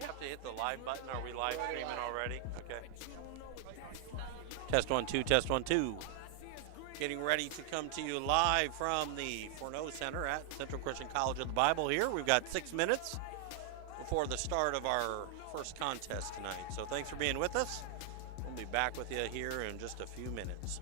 we have to hit the live button? Are we live streaming already? Okay. Test 1 2, test 1 2. Getting ready to come to you live from the Forneau Center at Central Christian College of the Bible here. We've got 6 minutes before the start of our first contest tonight. So thanks for being with us. We'll be back with you here in just a few minutes.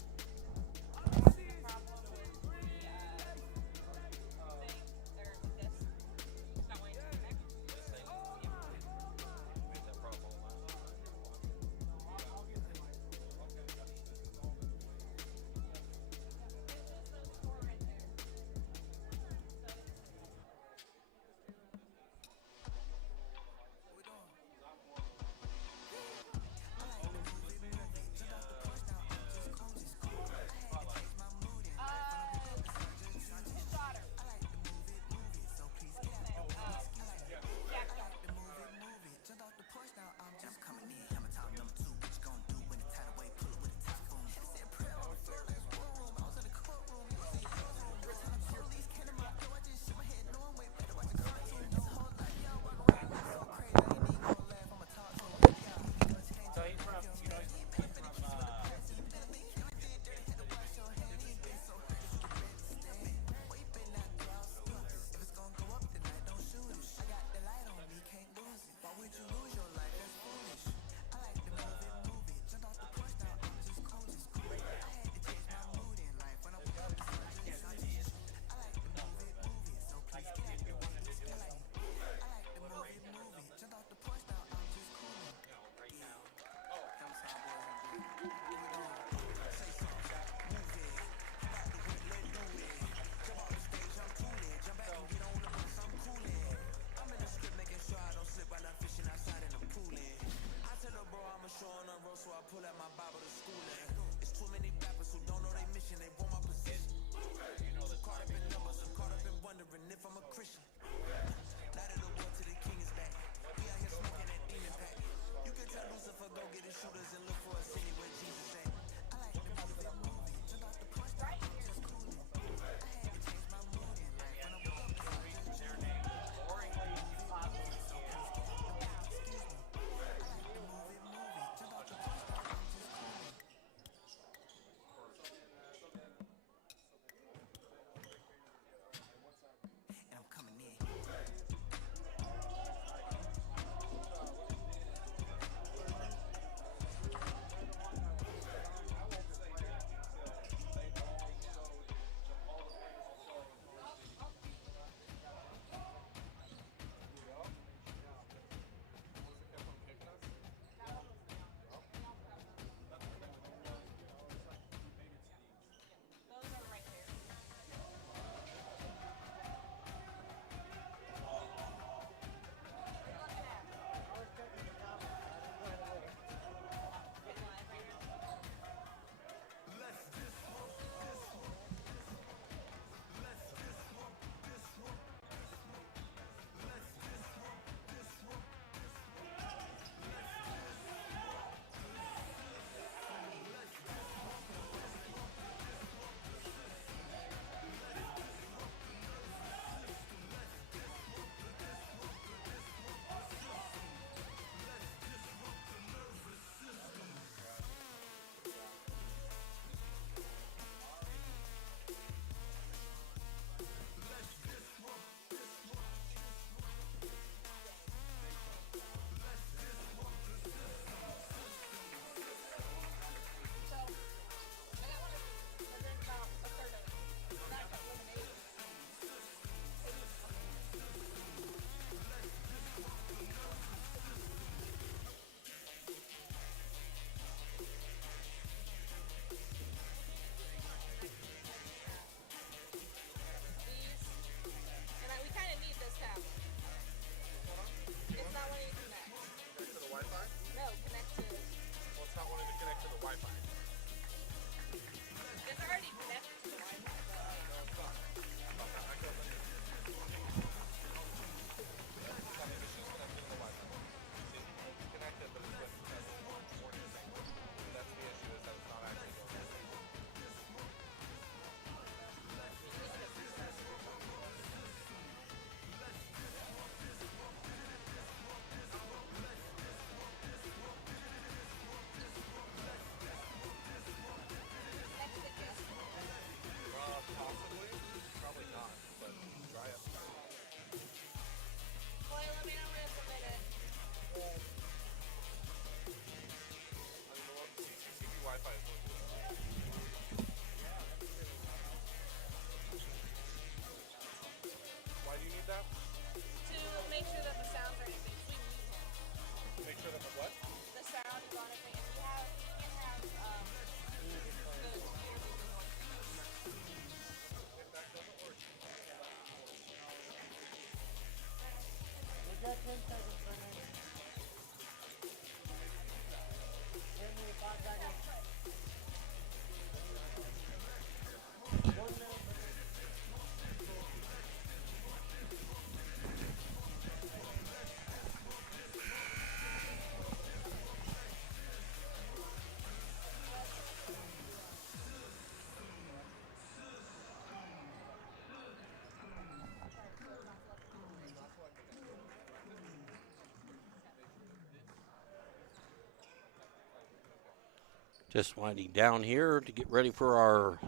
Just winding down here to get ready for our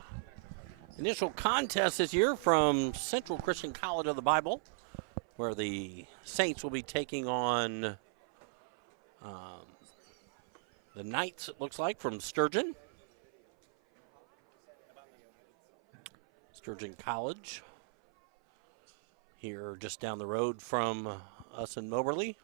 initial contest this year from Central Christian College of the Bible, where the Saints will be taking on the Knights, it looks like, from Spurgeon. Spurgeon College, here just down the road from us in Moberly.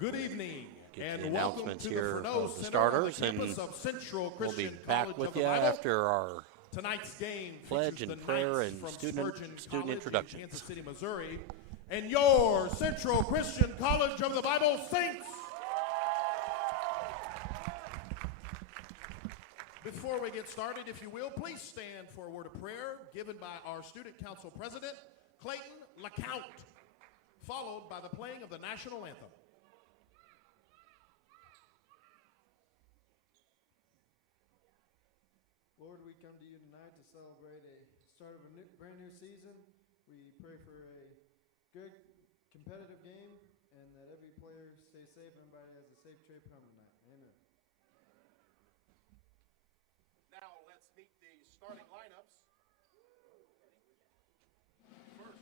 Good evening, Get the and welcome announcements to here the of the Center starters, on the and campus of Central we'll be Christian back College with of the you Bible. after our Tonight's game pledge features and the prayer Knights and from student College introductions. in Kansas City, Missouri, and your Central Christian College of the Bible Saints. Before we get started, if you will, please stand for a word of prayer given by our Student Council President, Clayton LeCount, followed by the playing of the national anthem. Lord, we come to you tonight to celebrate a start of a brand new season. We pray for a good competitive game and that every player stays safe and everybody has a safe trip home tonight. Amen. Now let's meet the starting lineups. First.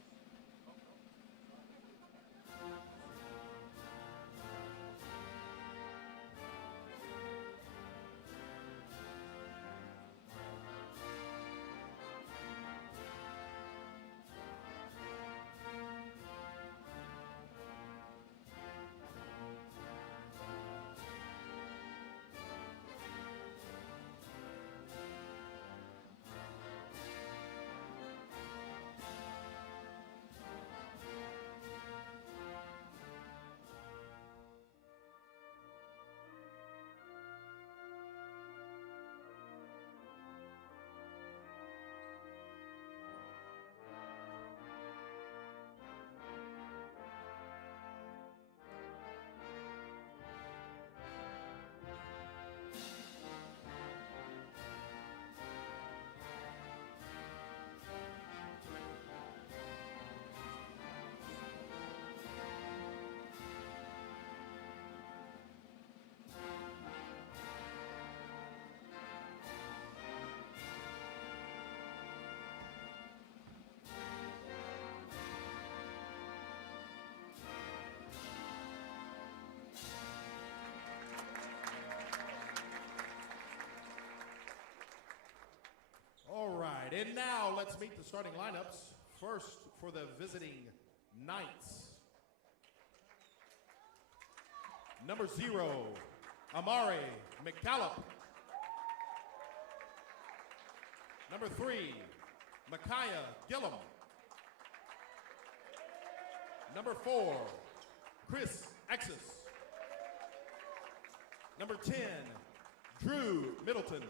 All right, and now let's meet the starting lineups. First, for the visiting Knights. Number 0, Amari McCallop. Number 3, Micaiah Gillum. Number 4, Chris Axis. Number 10, Drew Middleton.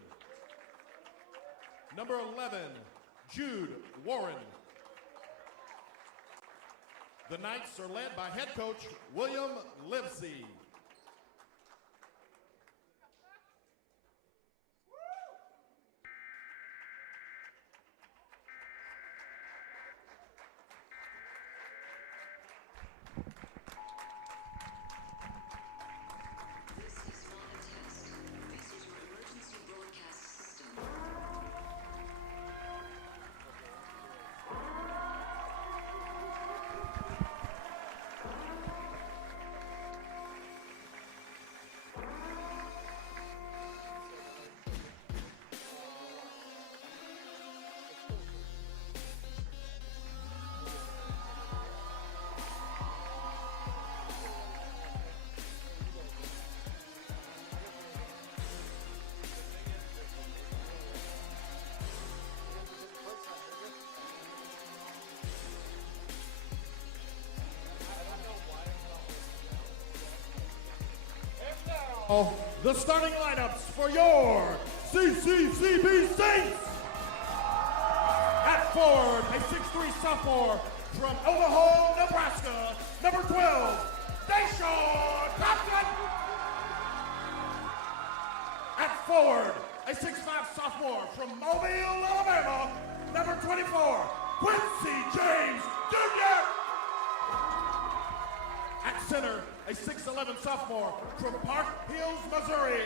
Number 11, Jude Warren. The Knights are led by head coach William Livesey. The starting lineups for your CCCB Saints. At forward, a 6'3" sophomore from Omaha, Nebraska, number 12, Deshaun Compton. At forward, a 6'5" sophomore from Mobile, Alabama, number 24, Quincy James Jr. At At center, a 6'11 sophomore from Park Hills, Missouri,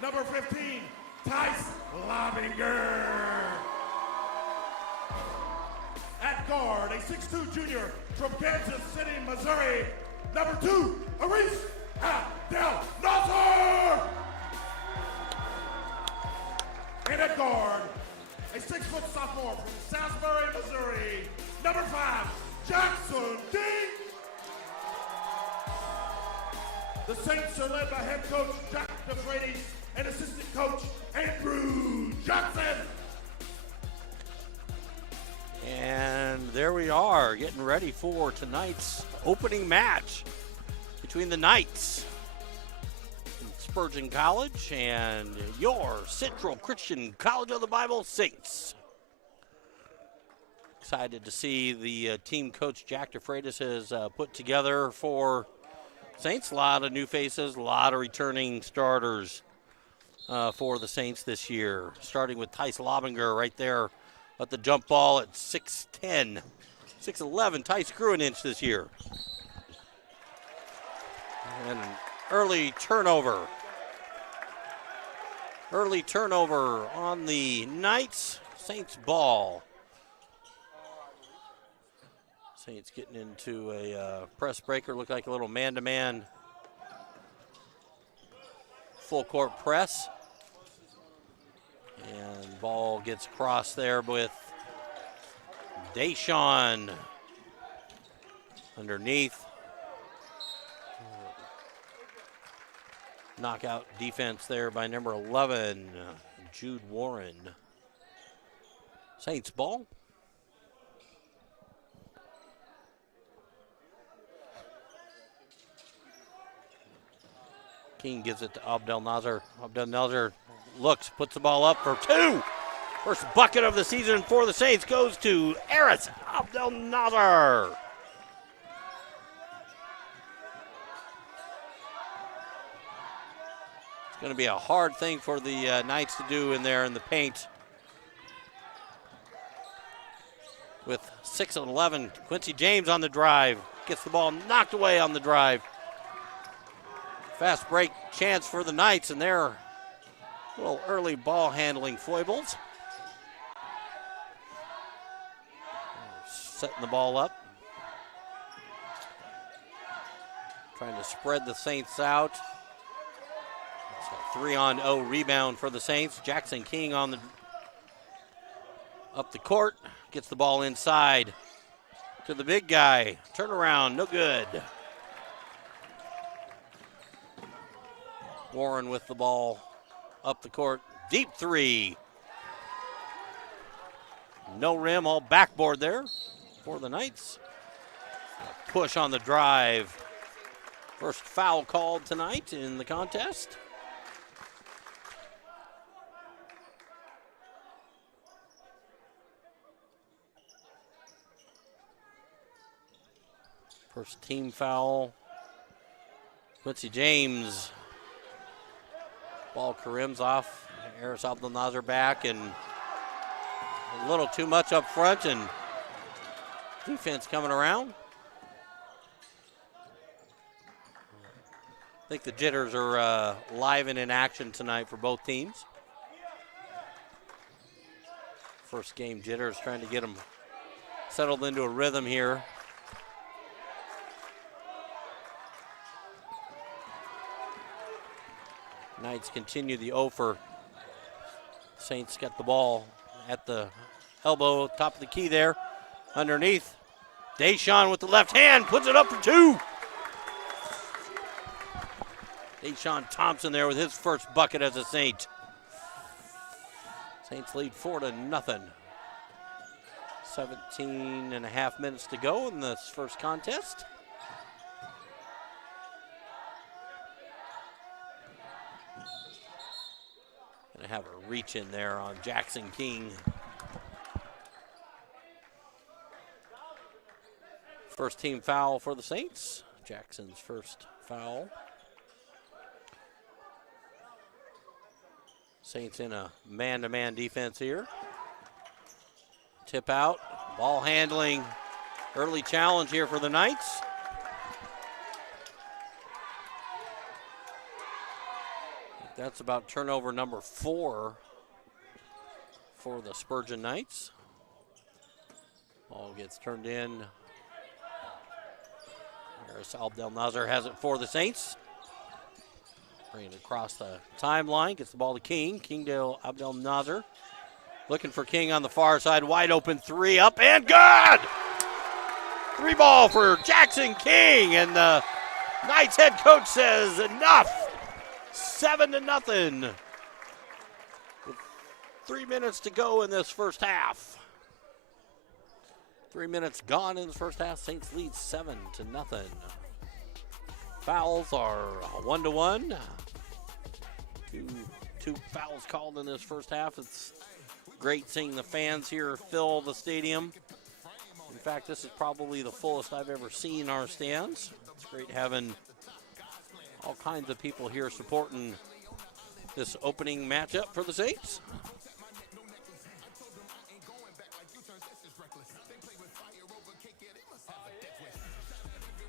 number 15, Tice Lobinger. At guard, a 6'2 junior from Kansas City, Missouri, number 2, Aris Abdel Nasser. And at guard, a 6-foot sophomore from Salisbury, Missouri, number 5, Jackson King. The Saints are led by head coach Jack DeFreitas and assistant coach Andrew Johnson. And there we are, getting ready for tonight's opening match between the Knights from Spurgeon College and your Central Christian College of the Bible Saints. Excited to see the team coach Jack DeFreitas has put together for Saints. A lot of new faces, a lot of returning starters for the Saints this year. Starting with Tice Lobinger right there at the jump ball at 6'10", 6'11". Tice grew an inch this year. And an early turnover. Early turnover on the Knights. Saints ball. Saints getting into a press breaker. Looked like a little man-to-man full court press. And ball gets across there with Deshaun underneath. Knockout defense there by number 11, Jude Warren. Saints ball. King gives it to Abdel Nasser. Abdel Nasser looks, puts the ball up for 2. First bucket of the season for the Saints goes to Aris Abdel Nasser. It's going to be a hard thing for the Knights to do in there in the paint. With 6'11", Quincy James on the drive. Gets the ball knocked away on the drive. Fast break chance for the Knights and their little early ball handling foibles. Setting the ball up. Trying to spread the Saints out. It's a 3-on-0 rebound for the Saints. Jackson King on the up the court. Gets the ball inside to the big guy. Turnaround, no good. Warren with the ball up the court. Deep 3. No rim, all backboard there for the Knights. A push on the drive. First foul called tonight in the contest. First team foul. Quincy James. Ball carims off. Aris Abdel Nasser back and a little too much up front and defense coming around. I think the jitters are live and in action tonight for both teams. First game jitters, trying to get them settled into a rhythm here. Knights continue the over. Saints got the ball at the elbow, top of the key there. Underneath, Deshaun with the left hand, puts it up for 2. Deshaun Thompson there with his first bucket as a Saint. Saints lead 4-0. 17 and a half minutes to go in this first contest. Gonna have a reach in there on Jackson King. First team foul for the Saints. Jackson's first foul. Saints in a man-to-man defense here. Tip out, ball handling, early challenge here for the Knights. That's about turnover number 4 for the Spurgeon Knights. Ball gets turned in. There's Abdel Nazar has it for the Saints. Bringing it across the timeline, gets the ball to King. King to Abdel Nazar. Looking for King on the far side, wide open 3 up and good! 3 ball for Jackson King, and the Knights head coach says enough. 7-0. With 3 minutes to go in this first half. 3 minutes gone in the first half. Saints lead 7-0. Fouls are 1-1. Two fouls called in this first half. It's great seeing the fans here fill the stadium. In fact, this is probably the fullest I've ever seen our stands. It's great having all kinds of people here supporting this opening matchup for the Saints.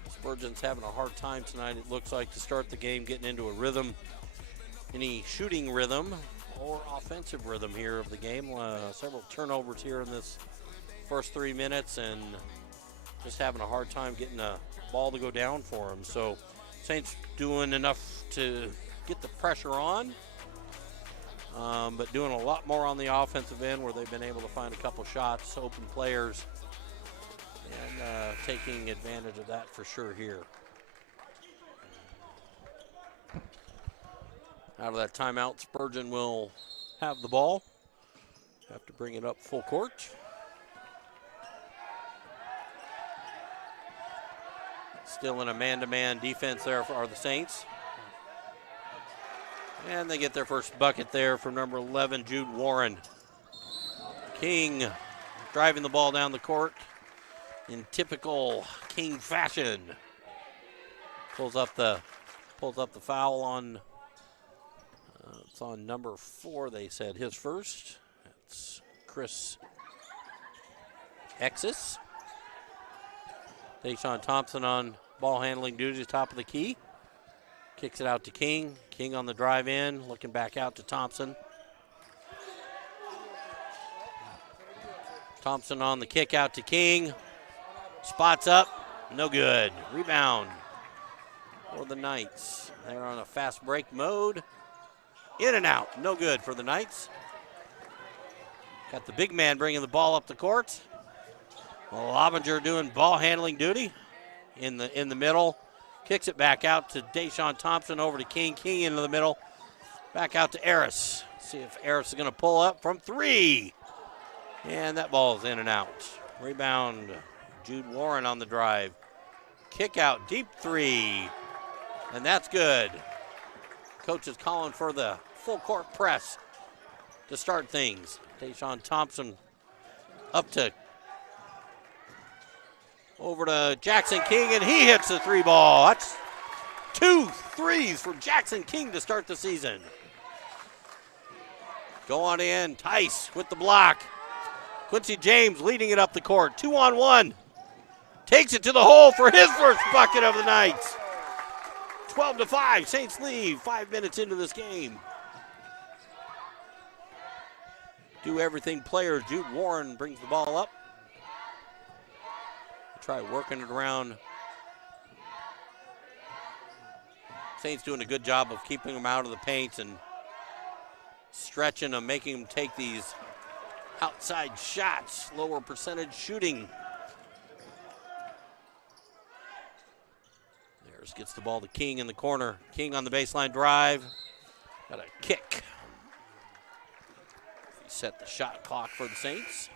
Spurgeon's having a hard time tonight, it looks like, to start the game, getting into a rhythm, any shooting rhythm or offensive rhythm here of the game. Several turnovers here in this first 3 minutes, and just having a hard time getting a ball to go down for them. So Saints doing enough to get the pressure on, but doing a lot more on the offensive end where they've been able to find a couple shots, open players, and taking advantage of that for sure here. Out of that timeout, Spurgeon will have the ball. Have to bring it up full court. Still in a man-to-man defense there for the Saints. And they get their first bucket there from number 11, Jude Warren. King driving the ball down the court in typical King fashion. Pulls up the foul on, it's on number 4, they said, his first. It's Chris Exis. Deshaun Thompson on ball handling duty, top of the key. Kicks it out to King. King on the drive in, looking back out to Thompson. Thompson on the kick out to King. Spots up, no good. Rebound for the Knights. They're on a fast break mode. In and out, no good for the Knights. Got the big man bringing the ball up the court. Lobinger doing ball handling duty in the middle. Kicks it back out to Deshaun Thompson, over to King. King into the middle. Back out to Harris. See if Harris is going to pull up from 3. And that ball's in and out. Rebound, Jude Warren on the drive. Kick out, deep 3. And that's good. Coach is calling for the full court press to start things. Deshaun Thompson up to over to Jackson King, and he hits the 3 ball. That's 2 threes for Jackson King to start the season. Go on in, Tice with the block. Quincy James leading it up the court. 2-on-1. Takes it to the hole for his first bucket of the night. 12-5, Saints lead 5 minutes into this game. Do everything players. Jude Warren brings the ball up. Try working it around. Saints doing a good job of keeping them out of the paint and stretching them, making them take these outside shots, lower percentage shooting. There's gets the ball to King in the corner. King on the baseline drive. Got a kick. Set the shot clock for the Saints.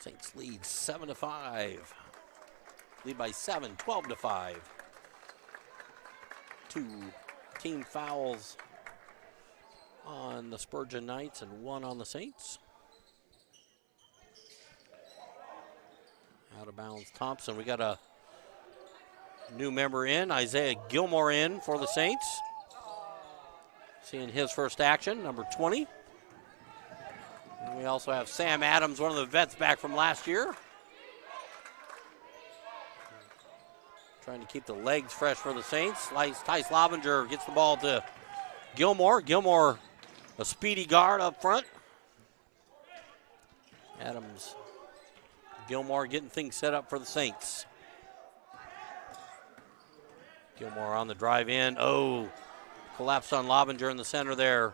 Saints lead 7-5. Lead by 7, 12-5. 2 team fouls on the Spurgeon Knights and 1 on the Saints. Out of bounds, Thompson. We got a new member in, Isaiah Gilmore in for the Saints. Seeing his first action, number 20. And we also have Sam Adams, one of the vets back from last year. Trying to keep the legs fresh for the Saints. Tice Lobinger gets the ball to Gilmore. Gilmore, a speedy guard up front. Adams, Gilmore getting things set up for the Saints. Gilmore on the drive in. Oh, collapsed on Lobinger in the center there.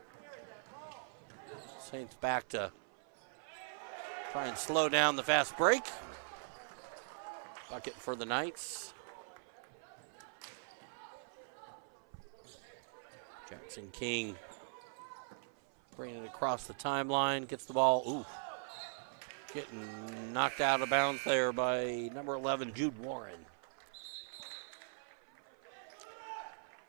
Saints back to try and slow down the fast break. Bucket for the Knights. Jackson King bringing it across the timeline, gets the ball. Ooh, getting knocked out of bounds there by number 11, Jude Warren.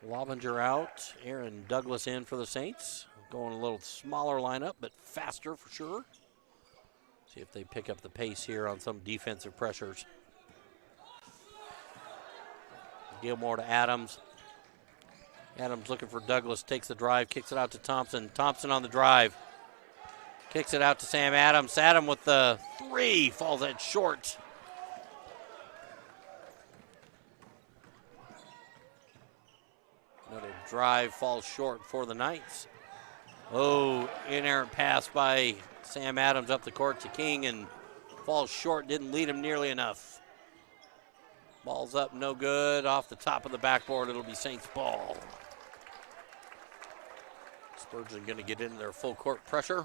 Lobinger out, Aaron Douglas in for the Saints. Going a little smaller lineup, but faster for sure. See if they pick up the pace here on some defensive pressures. Gilmore to Adams. Adams looking for Douglas, takes the drive, kicks it out to Thompson. Thompson on the drive. Kicks it out to Sam Adams. Adam with the three, falls at short. Another drive falls short for the Knights. Oh, inerrant pass by Sam Adams up the court to King and falls short, didn't lead him nearly enough. Ball's up, no good. Off the top of the backboard, it'll be Saints ball. Spurgeon going to get into their full court pressure.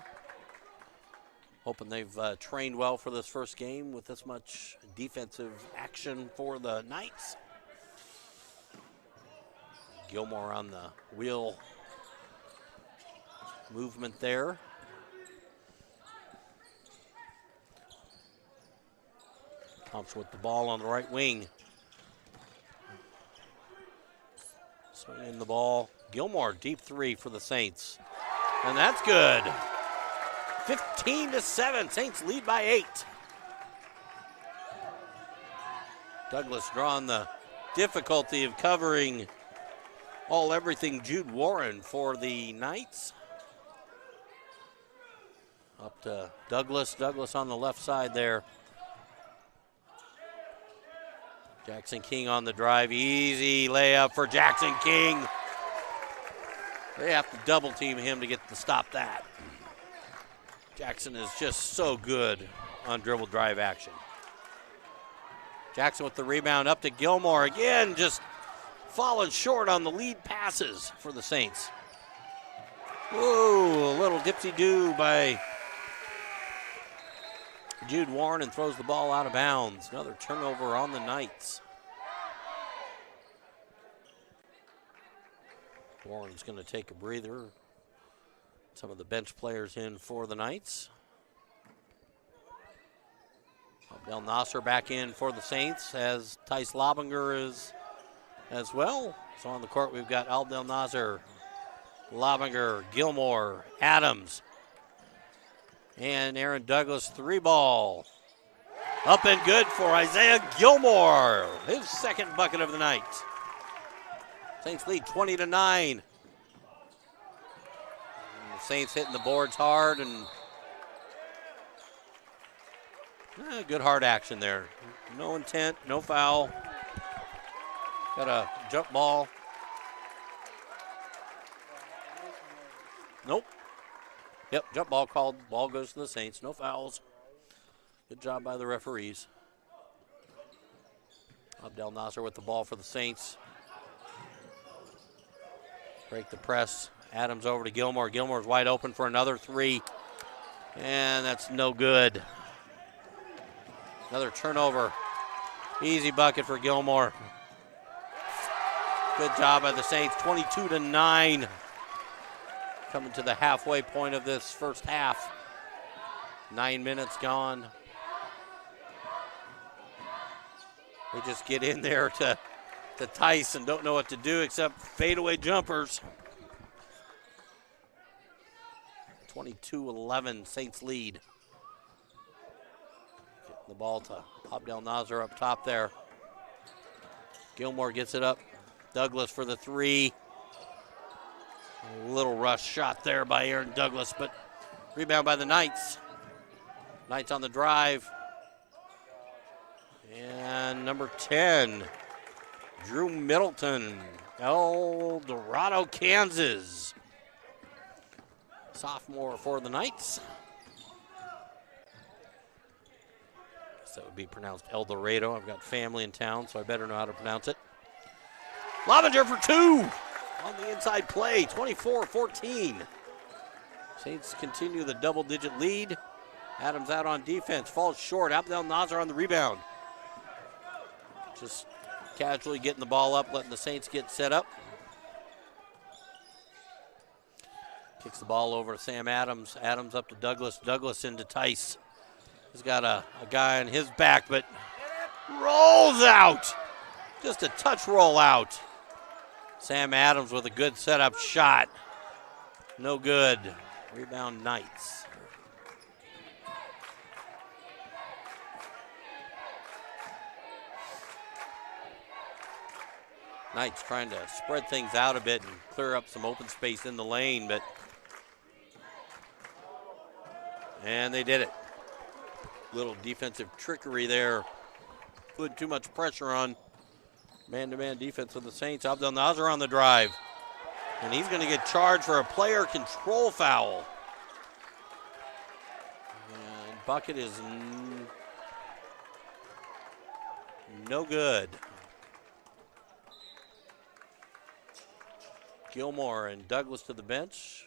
Hoping they've trained well for this first game with this much defensive action for the Knights. Gilmore on the wheel movement there. Thompson with the ball on the right wing. Swinging the ball. Gilmore, deep three for the Saints. And that's good. 15-7, Saints lead by 8. Douglas drawing the difficulty of covering everything Jude Warren for the Knights. Up to Douglas. Douglas on the left side there. Jackson King on the drive. Easy layup for Jackson King. They have to double team him to stop that. Jackson is just so good on dribble drive action. Jackson with the rebound up to Gilmore. Again, just falling short on the lead passes for the Saints. Ooh, a little dipsy-do by Jude Warren and throws the ball out of bounds. Another turnover on the Knights. Warren's going to take a breather. Some of the bench players in for the Knights. Abdel Nasser back in for the Saints as Tice Lobinger is as well. So on the court we've got Abdel Nasser, Lobinger, Gilmore, Adams, and Aaron Douglas. 3-ball. Up and good for Isaiah Gilmore. His second bucket of the night. Saints lead 20-9. Saints hitting the boards hard and good hard action there. No intent, no foul. Got a jump ball. Nope. Yep, jump ball called. Ball goes to the Saints. No fouls. Good job by the referees. Abdel Nasser with the ball for the Saints. Break the press. Adams over to Gilmore. Gilmore's wide open for another three. And that's no good. Another turnover. Easy bucket for Gilmore. Good job by the Saints. 22-9. Coming to the halfway point of this first half. 9 minutes gone. They just get in there to Tice and don't know what to do except fadeaway jumpers. 22-11, Saints lead. Getting the ball to Abdel Nasser up top there. Gilmore gets it up. Douglas for the three. A little rush shot there by Aaron Douglas, but rebound by the Knights. Knights on the drive. And number 10, Drew Middleton, El Dorado, Kansas. Sophomore for the Knights. Guess that would be pronounced El Dorado. I've got family in town, so I better know how to pronounce it. Lovinger for 2 on the inside play, 24-14. Saints continue the double-digit lead. Adams out on defense, falls short. Abdel Nazar on the rebound. Just casually getting the ball up, letting the Saints get set up. Kicks the ball over to Sam Adams. Adams up to Douglas. Douglas into Tice. He's got a guy on his back, but rolls out. Just a touch roll out. Sam Adams with a good setup shot. No good. Rebound Knights. Knights trying to spread things out a bit and clear up some open space in the lane, and they did it. Little defensive trickery there. Put too much pressure on man-to-man defense of the Saints. Abdel Nazar on the drive. And he's going to get charged for a player control foul. And bucket is no good. Gilmore and Douglas to the bench.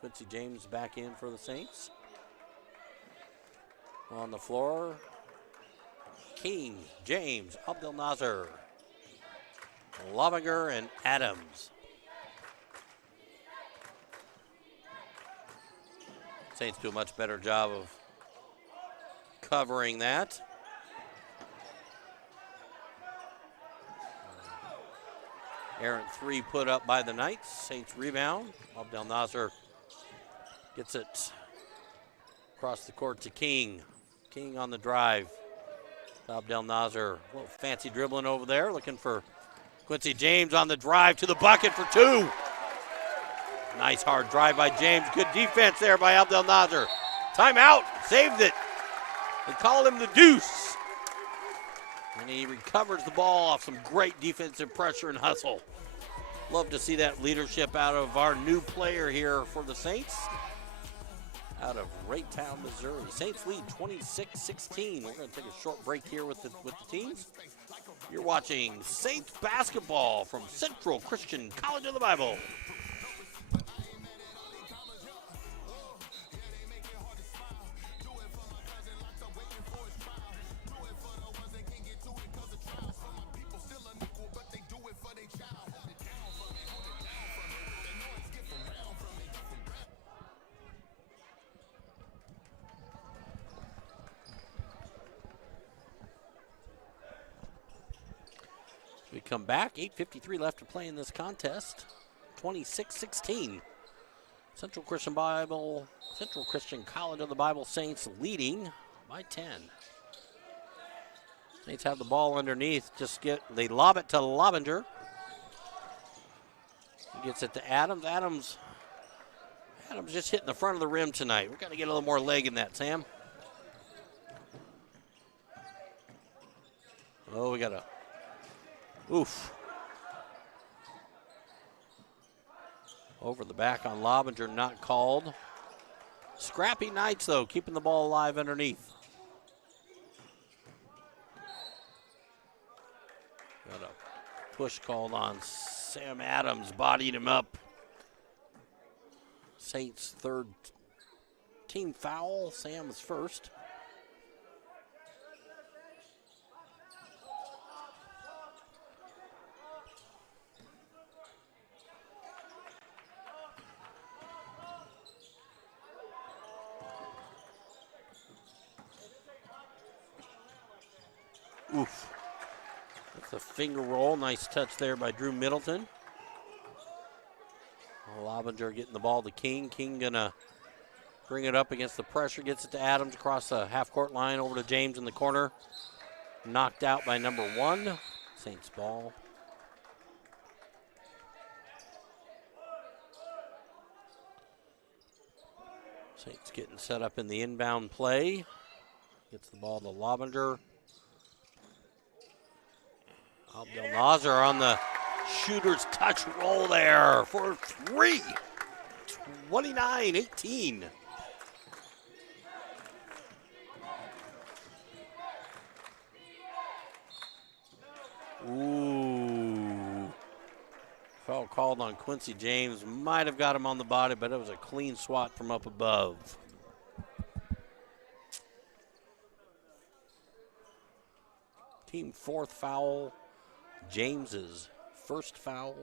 Quincy James back in for the Saints. On the floor, King, James, Abdel Nazar, Lovinger, and Adams. Saints do a much better job of covering that. Errant 3 put up by the Knights. Saints rebound. Abdel Nazar gets it across the court to King. King on the drive. Abdel Nazar, a little fancy dribbling over there, looking for Quincy James on the drive to the bucket for 2. Nice hard drive by James. Good defense there by Abdel Nazar. Timeout, saved it. They call him the Deuce. And he recovers the ball off some great defensive pressure and hustle. Love to see that leadership out of our new player here for the Saints. Out of Raytown, Missouri. Saints lead 26-16. We're going to take a short break here with the teams. You're watching Saints basketball from Central Christian College of the Bible. We come back, 8:53 left to play in this contest, 26-16. Central Christian College of the Bible Saints leading by 10. Saints have the ball underneath, they lob it to Lovinger. He gets it to Adams. Adams just hitting the front of the rim tonight. We've got to get a little more leg in that, Sam. Oh, we got a oof. Over the back on Lovinger, not called. Scrappy Knights, though, keeping the ball alive underneath. Got a push called on Sam Adams, bodied him up. Saints' third team foul. Sam's first. Oof. That's a finger roll. Nice touch there by Drew Middleton. Lovinger getting the ball to King. King gonna bring it up against the pressure. Gets it to Adams across the half-court line over to James in the corner. Knocked out by number 1. Saints ball. Saints getting set up in the inbound play. Gets the ball to Lovinger. Mazur on the shooter's touch roll there for three. 29-18. Ooh. Foul called on Quincy James. Might have got him on the body, but it was a clean swat from up above. Team fourth foul. James's first foul.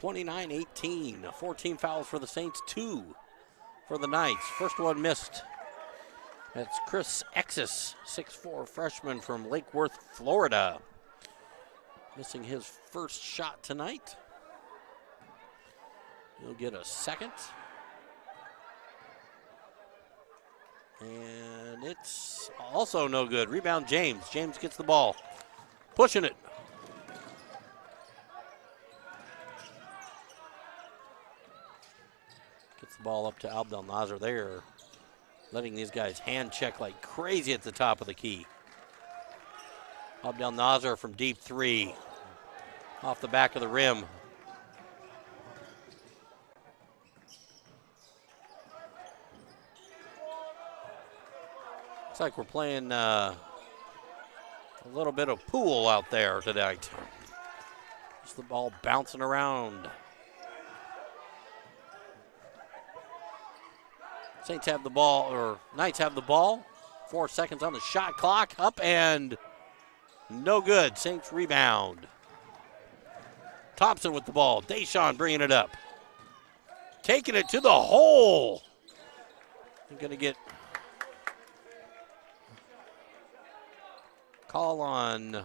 (29-18). 14 fouls for the Saints, 2 for the Knights. First one missed. That's Chris Exis, 6'4" freshman from Lake Worth, Florida. Missing his first shot tonight. He'll get a second. And it's also no good. Rebound James. James gets the ball. Pushing it. Gets the ball up to Abdel Nasser there. Letting these guys hand check like crazy at the top of the key. Abdel Nasser from deep three. Off the back of the rim. Looks like we're playing a little bit of pool out there tonight. Just the ball bouncing around. Saints have the ball, or Knights have the ball. 4 seconds on the shot clock. Up and no good. Saints rebound. Thompson with the ball. Deshaun bringing it up. Taking it to the hole. They're going to get call on,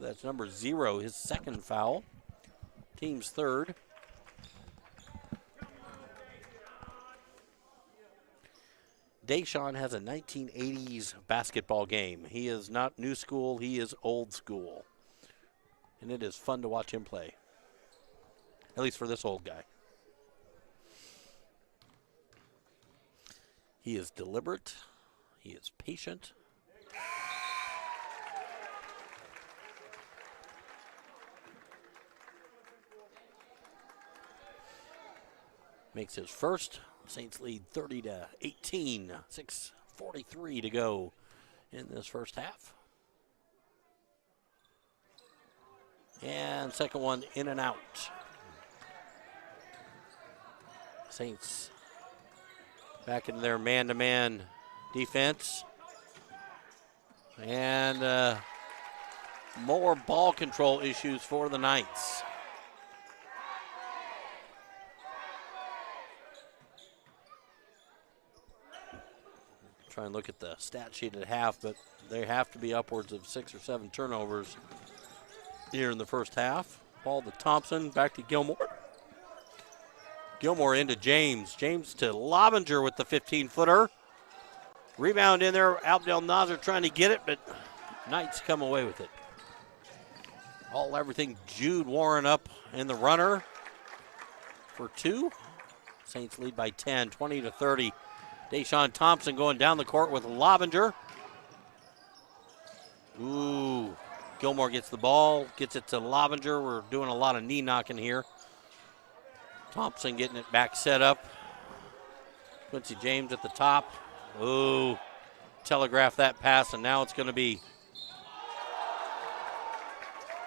that's number 0, his second foul. Team's third. Deshaun has a 1980s basketball game. He is not new school, he is old school. And it is fun to watch him play. At least for this old guy. He is deliberate. He is patient. Makes his first. Saints lead 30-18. 6:43 to go in this first half. And second one in and out. Saints back into their man-to-man defense. And more ball control issues for the Knights. Try and look at the stat sheet at half, but they have to be upwards of 6 or 7 turnovers here in the first half. Ball to Thompson, back to Gilmore. Gilmore into James. James to Lobinger with the 15-footer. Rebound in there. Abdel Nasser trying to get it, but Knights come away with it. Everything Jude Warren up in the runner for 2. Saints lead by 10, 20-30. Deshaun Thompson going down the court with Lobinger. Ooh, Gilmore gets the ball, gets it to Lobinger. We're doing a lot of knee knocking here. Thompson getting it back set up. Quincy James at the top. Ooh, telegraph that pass, and now it's going to be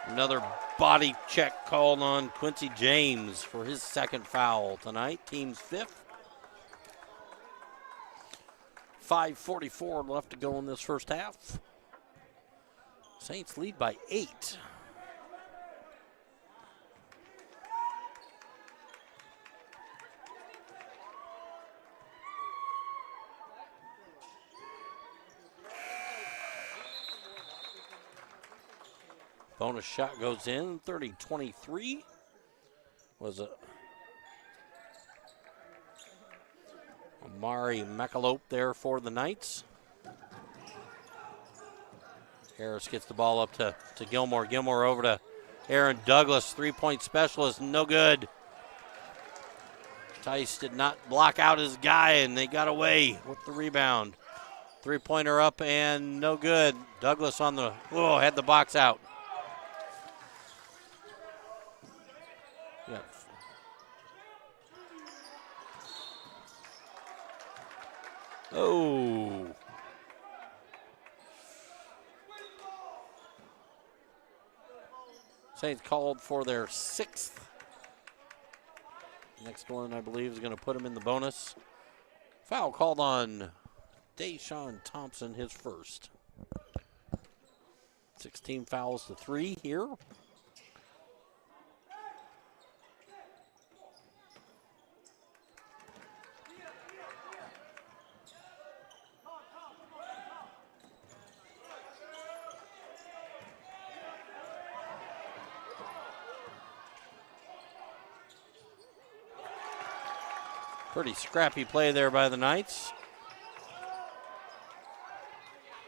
another body check called on Quincy James for his second foul tonight. Team's 5th. 5:44 left to go in this first half. Saints lead by 8. Bonus shot goes in, 30-23. Was a Amari McAlope there for the Knights. Harris gets the ball up to Gilmore. Gilmore over to Aaron Douglas, 3-point specialist, no good. Tice did not block out his guy, and they got away with the rebound. Three-pointer up and no good. Douglas on the, had the box out. Yeah. Oh. Saints called for their 6th. Next one, I believe, is going to put him in the bonus. Foul called on Deshaun Thompson, his first. 16 fouls to 3 here. Pretty scrappy play there by the Knights.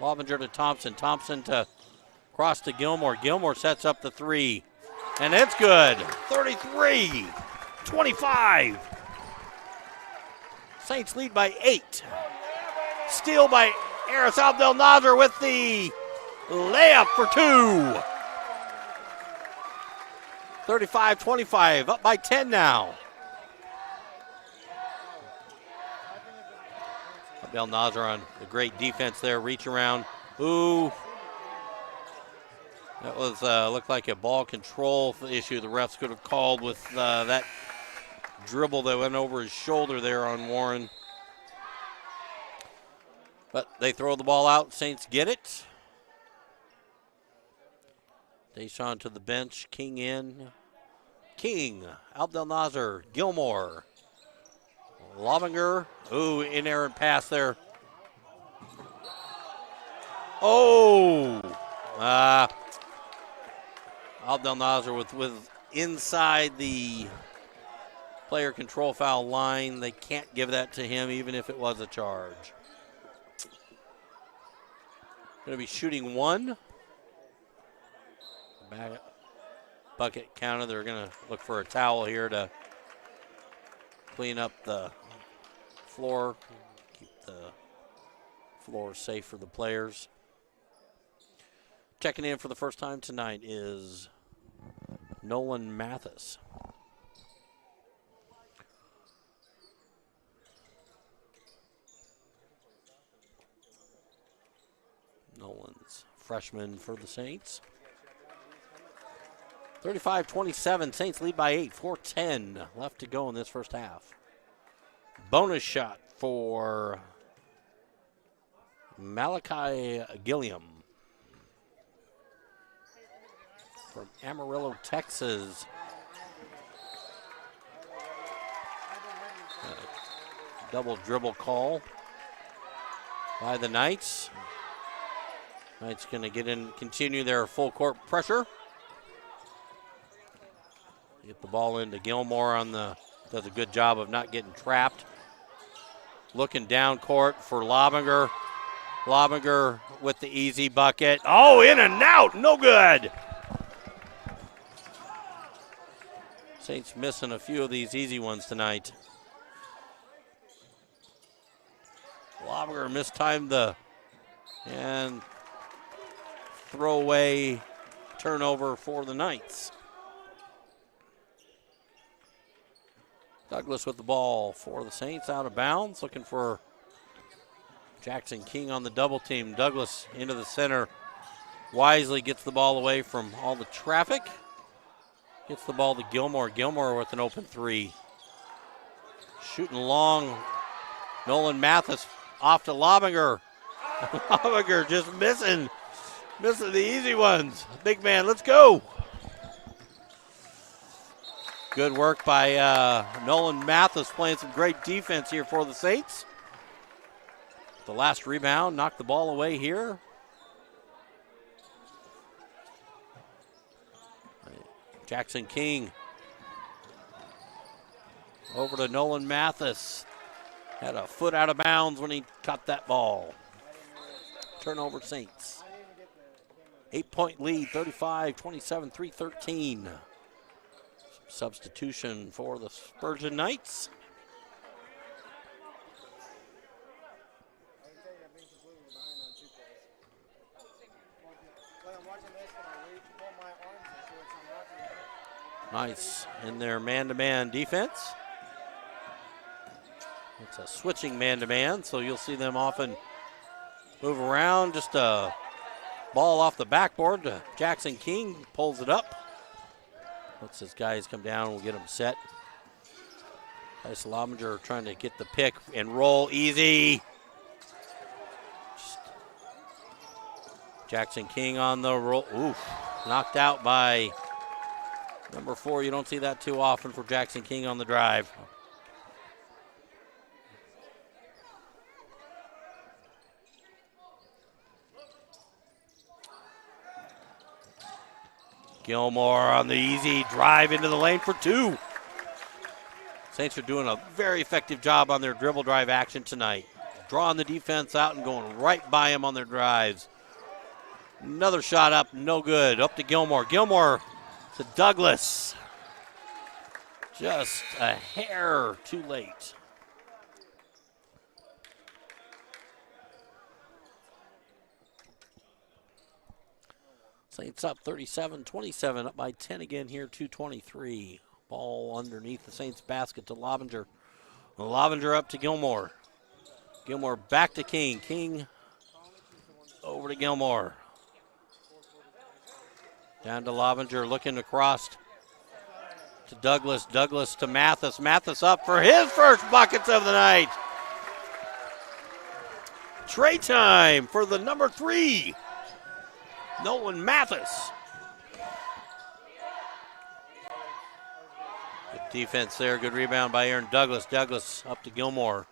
Lobinger to Thompson. Thompson to cross to Gilmore. Gilmore sets up the 3. And it's good. 33-25. Saints lead by 8. Steal by Aris Abdel Nasser with the layup for 2. 35-25. Up by 10 now. Abdel Nasser on the great defense there, reach around. Ooh. That was looked like a ball control issue the refs could have called with that dribble that went over his shoulder there on Warren. But they throw the ball out. Saints get it. Deshaun to the bench. King in. King, Abdel Nasser, Gilmore. Lobinger, inerrant pass there. Abdel Nasser with inside the player control foul line. They can't give that to him even if it was a charge. Going to be shooting 1. Back bucket counted. They're going to look for a towel here to clean up the floor, keep the floor safe for the players. Checking in for the first time tonight is Nolan Mathis. Nolan's freshman for the Saints. 35-27, Saints lead by 8, 4:10 left to go in this first half. Bonus shot for Malachi Gilliam from Amarillo, Texas. Double dribble call by the Knights. Knights going to get in, continue their full court pressure. Get the ball into Gilmore does a good job of not getting trapped. Looking down court for Lobinger. Lobinger with the easy bucket. Oh, in and out, no good. Saints missing a few of these easy ones tonight. Lobinger mistimed and throwaway turnover for the Knights. Douglas with the ball for the Saints, out of bounds, looking for Jackson King on the double team. Douglas into the center, wisely gets the ball away from all the traffic. Gets the ball to Gilmore. Gilmore with an open 3. Shooting long. Nolan Mathis off to Lobinger. Lobinger just missing the easy ones. Big man, let's go. Good work by Nolan Mathis, playing some great defense here for the Saints. The last rebound, knocked the ball away here. Jackson King over to Nolan Mathis. Had a foot out of bounds when he caught that ball. Turnover Saints. 8-point lead, 35-27, 3:13. Substitution for the Spurgeon Knights. Nice in their man-to-man defense. It's a switching man-to-man, so you'll see them often move around. Just a ball off the backboard to Jackson King, pulls it up. Lets his guys come down, we'll get them set. Tyson Lobinger trying to get the pick and roll easy. Just Jackson King on the roll. Oof, knocked out by number 4. You don't see that too often for Jackson King on the drive. Gilmore on the easy drive into the lane for 2. Saints are doing a very effective job on their dribble drive action tonight. Drawing the defense out and going right by him on their drives. Another shot up, no good. Up to Gilmore. Gilmore to Douglas. Just a hair too late. Saints up 37-27, up by 10 again here, 2:23. Ball underneath the Saints basket to Lobinger. Lobinger up to Gilmore. Gilmore back to King. King over to Gilmore. Down to Lobinger, looking across to Douglas. Douglas to Mathis. Mathis up for his first buckets of the night. Tray time for the number 3, Nolan Mathis. Good defense there. Good rebound by Aaron Douglas. Douglas up to Gilmore.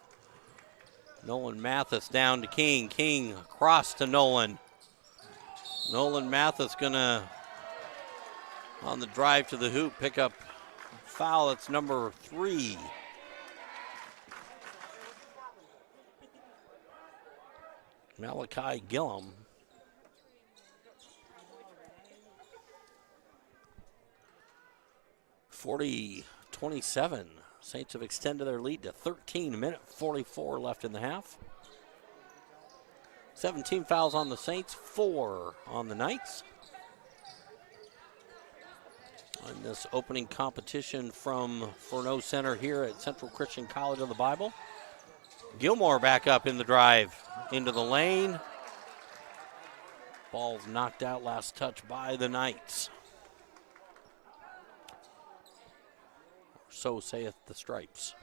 Nolan Mathis down to King. King across to Nolan. Nolan Mathis gonna, on the drive to the hoop, pick up a foul. That's number 3. Malachi Gillum. (40-27). Saints have extended their lead to 13. A minute 44 left in the half. 17 fouls on the Saints, 4 on the Knights. On this opening competition from Furneaux Center here at Central Christian College of the Bible. Gilmore back up in the drive into the lane. Ball's knocked out, last touch by the Knights. So saith the Stripes.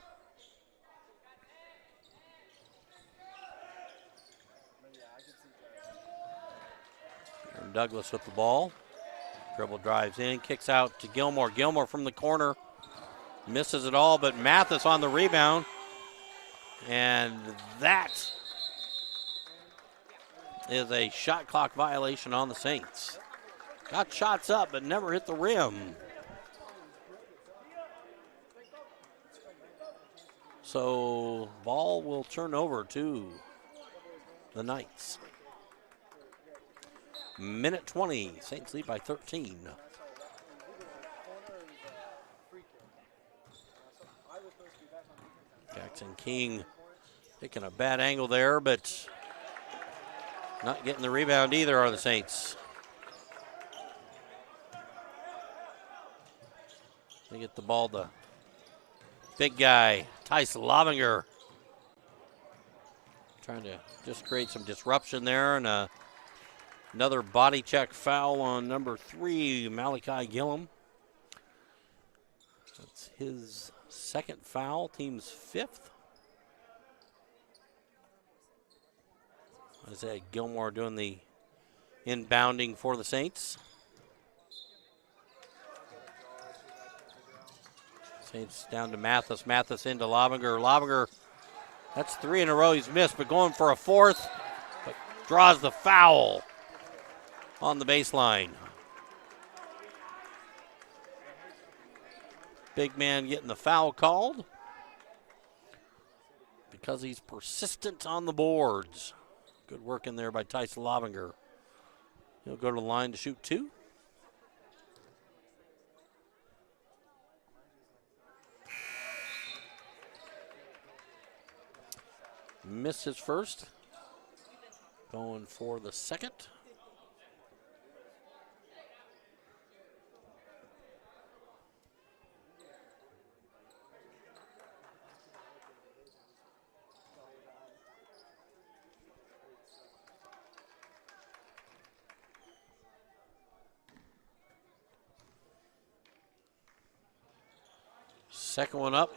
Aaron Douglas with the ball. Dribble drives in, kicks out to Gilmore. Gilmore from the corner. Misses it all, but Mathis on the rebound. And that is a shot clock violation on the Saints. Got shots up, but never hit the rim. So ball will turn over to the Knights. Minute 20, Saints lead by 13. Jackson King taking a bad angle there, but not getting the rebound either are the Saints. They get the ball to big guy, Tyson Lobinger. Trying to just create some disruption there, and another body check foul on number 3, Malachi Gillum. That's his second foul, team's 5th. Isaiah Gilmore doing the inbounding for the Saints. Saints down to Mathis. Mathis into Lobinger. Lobinger, that's 3 in a row he's missed, but going for a 4th. But draws the foul on the baseline. Big man getting the foul called because he's persistent on the boards. Good work in there by Tyson Lobinger. He'll go to the line to shoot 2. Missed his first. Going for the second. Second one up,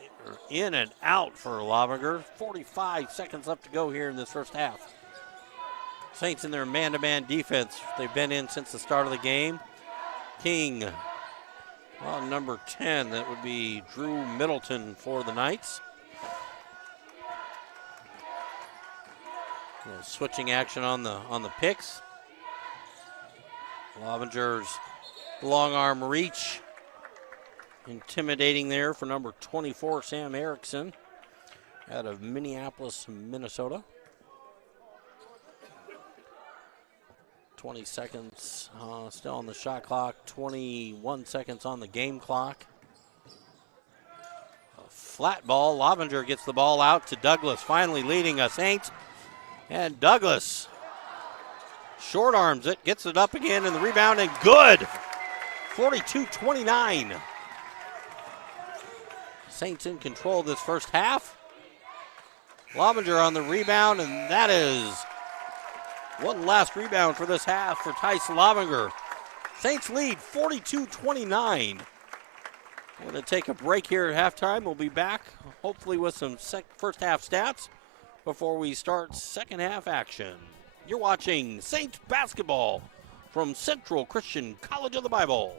in and out for Lovinger. 45 seconds left to go here in this first half. Saints in their man-to-man defense. They've been in since the start of the game. King, number 10, that would be Drew Middleton for the Knights. A little switching action on the picks. Lovinger's long arm reach. Intimidating there for number 24, Sam Erickson, out of Minneapolis, Minnesota. 20 seconds still on the shot clock, 21 seconds on the game clock. A flat ball, Lovinger gets the ball out to Douglas, finally leading us Saints. And Douglas short arms it, gets it up again, and the rebound, and good! 42-29. Saints in control of this first half. Lovinger on the rebound, and that is one last rebound for this half for Tice Lovinger. Saints lead 42-29. We're going to take a break here at halftime. We'll be back, hopefully with some first half stats before we start second half action. You're watching Saints basketball from Central Christian College of the Bible.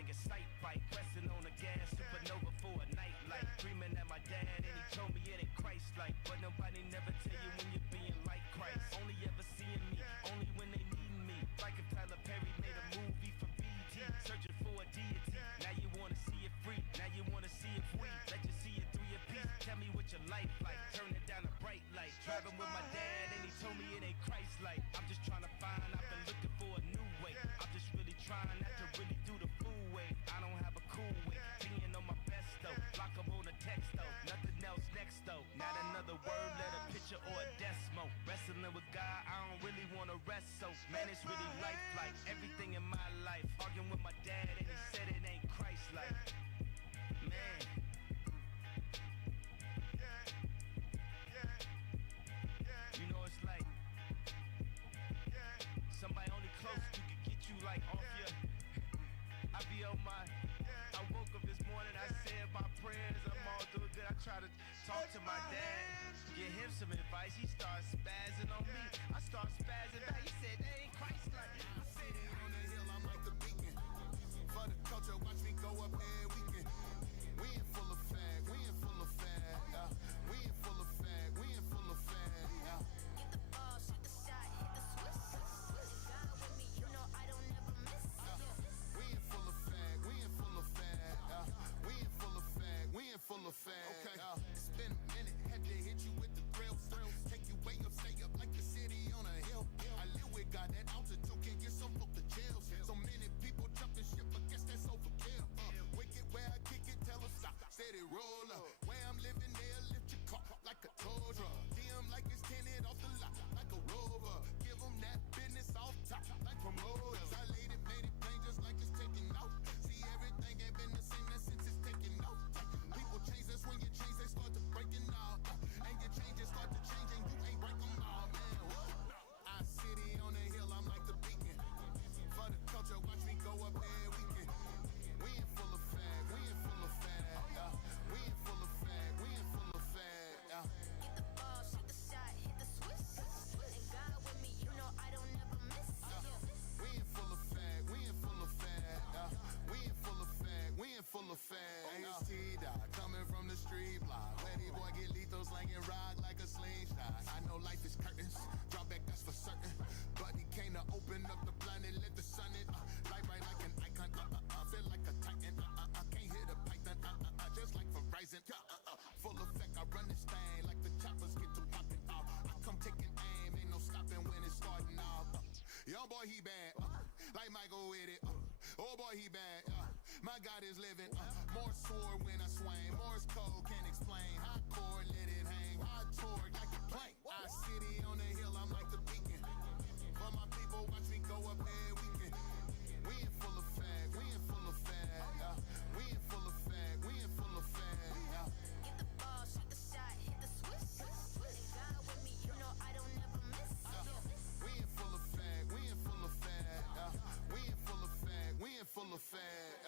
like a sight bike, pressing on the gas, supernova for a night light. Dreaming at my dad and he told me it ain't Christ-like, but nobody never tell you when you're being like Christ. Only ever seeing me, only when they needing me. Like if Tyler Perry made a movie for BET, searching for a deity. Now you wanna see it free, now you wanna see it free. Let you see it through your piece. Tell me what your life like, turn it down a bright light. Driving with my dad and he told me it ain't Christ-like. I'm just trying to find, I've been looking for a new way. I'm just really trying not to really do the fool way. I don't have a cool way, being on my best though. Block 'em on a text though, nothing else next though. Not another word, let a picture or a decimal. Wrestling with God, I don't really wanna rest so. Man, it's really lifelike, everything in my life. Arguing with my dad and he said it ain't Christ-like. Man. You know it's like somebody only close you can get you like off your. I be on my. I woke up this morning, I said my prayers, I'm all doing good. I try to talk to my dad, get him some advice. He starts spazzing on me. I start spazzing back. He said that ain't Christ-like. I said it on the hill, I'm like the beacon. For the culture, watch me go up every weekend. We in full effect, we in full effect. We in full effect, we in full effect. Get the ball, shoot the shot, hit the switch. God with me, you know I don't never miss. We in full effect, we in full effect. We in full effect, we in full effect. Okay. It's been a minute, had to hit you with the thrills. Take you way up, stay up like the city on a hill. I live with God, that altitude can get some folk to chills. So many people jumping ship, but guess that's overkill. Wicked where I kick it, tell them stop. Steady roll up. Where I'm living, they'll lift your car like a tow truck. DM like it's tinted off the lot, like a rover. Give them that business off top, like promoters. I laid it, made it plain just like it's taking out. See, everything ain't been the same since it's taking out. People change, that's when you change, they start to breaking out. And your changes start to change, and you ain't breaking out, man. I city on the hill, I'm like the beacon. For the culture, watch me go up every weekend. We in full effect, we in full effect. We in full effect, we in full effect. Get the ball, shoot the shot, hit the switch. And God with me, you know I don't never miss. We in full effect, we in full effect. We in full effect, we in full effect. H-T-Dot, coming from the street block. Where these boy get lethal, slanging rock like a slingshot. I know life is curtains, drop back, that's for certain. But he came to open up the blind and let the sun in. Light bright like an icon, feel like a titan. Can't hit a python, just like Verizon. Full effect, I run this thing like the choppers get to popping off. I come taking aim, ain't no stopping when it's starting off. Young boy, he bad, like Michael with it. Oh boy, he bad, my God is living. More sword when I swing, Morse code can't explain. Hardcore, let it hang, hard torque like a plank. I city on the hill, I'm like the beacon. For my people, watch me go up every weekend. We in full effect, we in full effect. We in full effect, we in full effect. Get the ball, shoot the shot, hit the switch. And God with me, you know I don't never miss. We in full effect, we in full effect. We in full effect, we in full effect.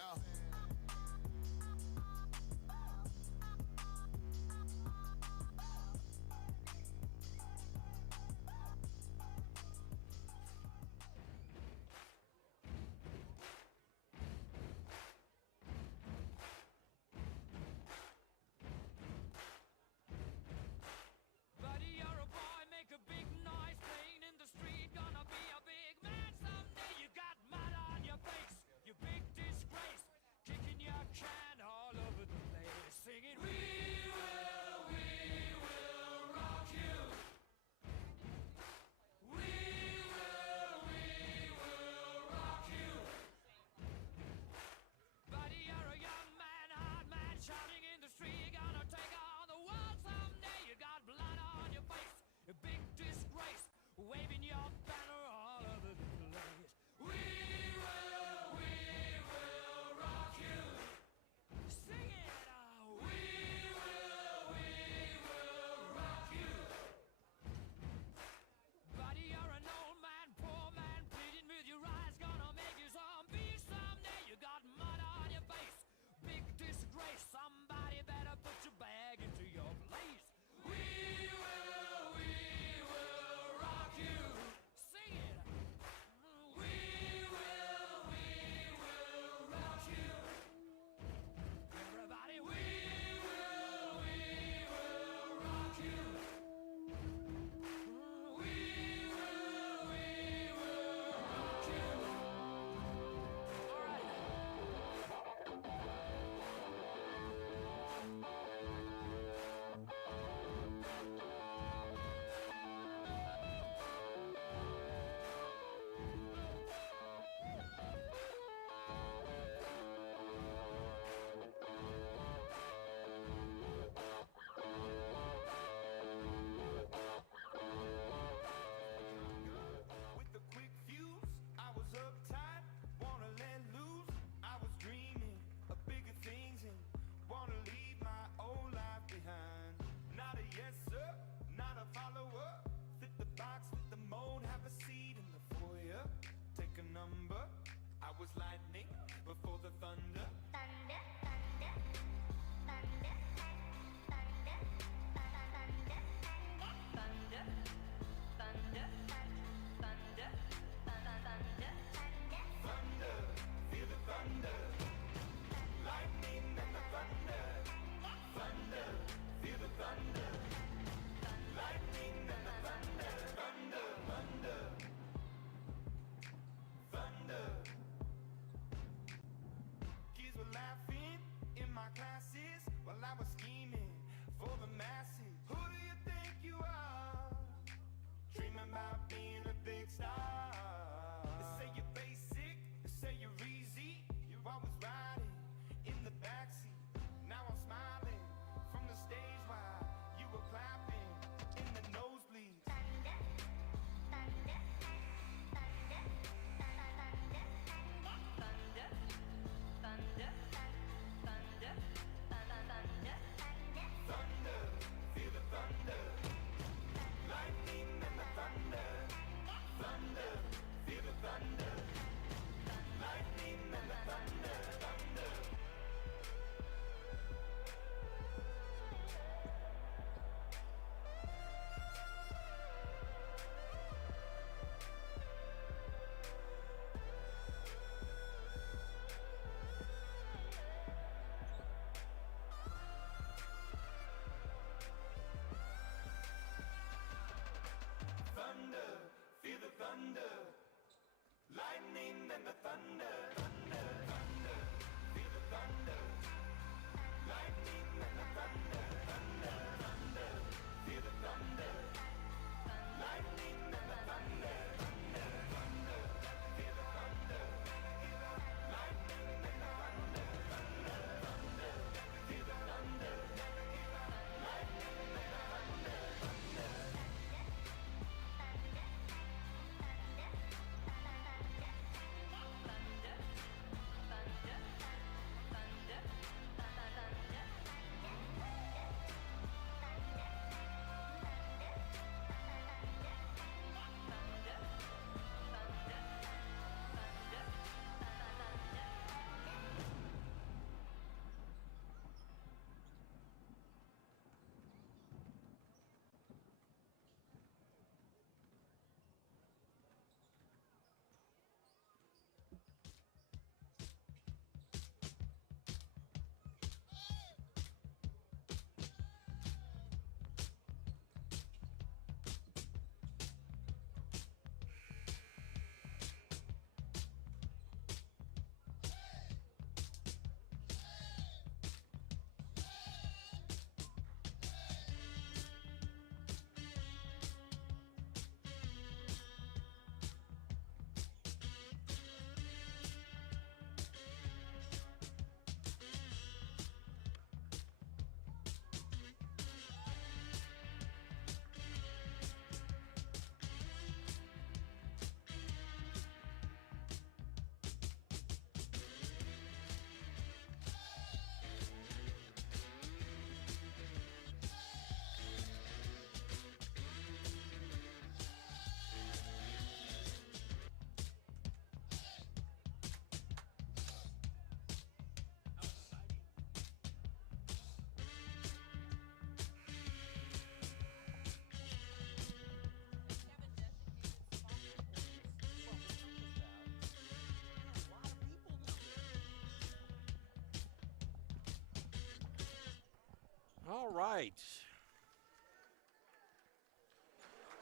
All right.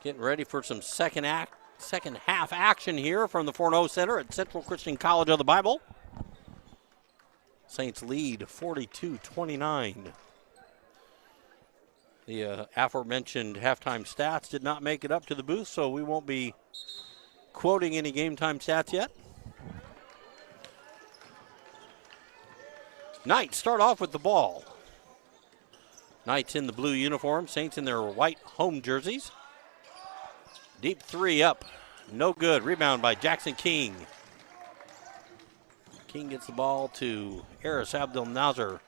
Getting ready for some second half action here from the Forno Center at Central Christian College of the Bible. Saints lead 42-29. The aforementioned halftime stats did not make it up to the booth, so we won't be quoting any game time stats yet. Knights start off with the ball. Knights in the blue uniform, Saints in their white home jerseys. Deep three up, no good. Rebound by Jackson King. King gets the ball to Eris Abdel Nazar.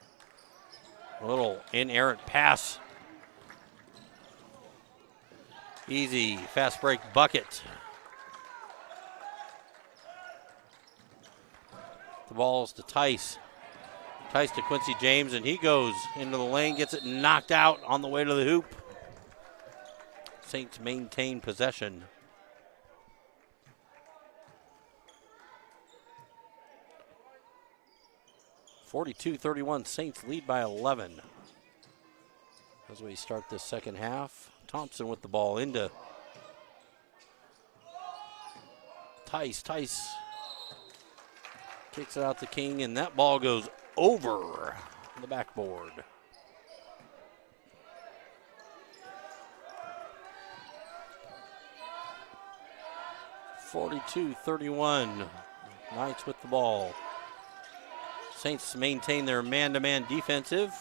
A little inerrant pass. Easy fast break bucket. The ball's to Tice. Tice to Quincy James, and he goes into the lane, gets it knocked out on the way to the hoop. Saints maintain possession. (42-31), Saints lead by 11. As we start this second half, Thompson with the ball into Tice. Tice kicks it out to King, and that ball goes over the backboard. (42-31), Knights with the ball. Saints maintain their man-to-man defensive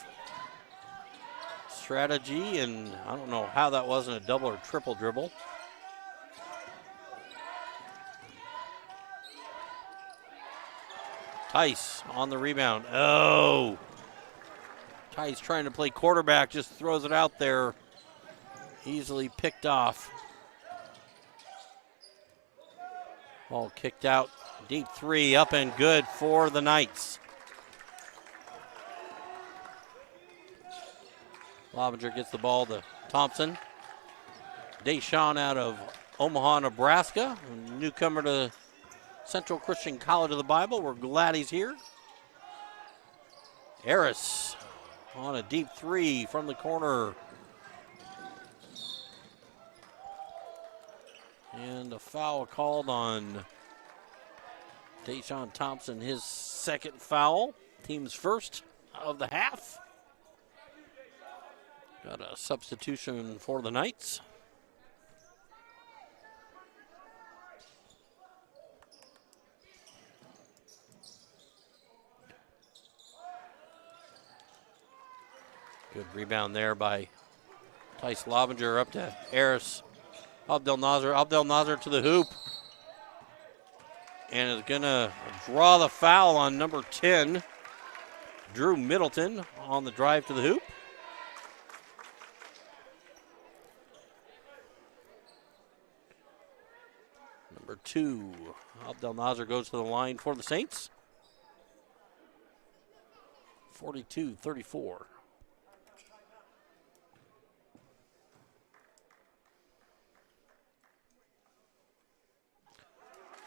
strategy, and I don't know how that wasn't a double or triple dribble. Tice on the rebound. Oh! Tice trying to play quarterback, just throws it out there. Easily picked off. Ball kicked out. Deep three, up and good for the Knights. Lobinger gets the ball to Thompson. Deshaun out of Omaha, Nebraska. Newcomer to Central Christian College of the Bible. We're glad he's here. Eris on a deep three from the corner. And a foul called on Deshaun Thompson, his second foul. Team's first of the half. Got a substitution for the Knights. Good rebound there by Tice Lobinger up to Eris. Abdel Nasser to the hoop. And is going to draw the foul on number 10, Drew Middleton, on the drive to the hoop. Number 2, Abdel Nasser goes to the line for the Saints. 42-34.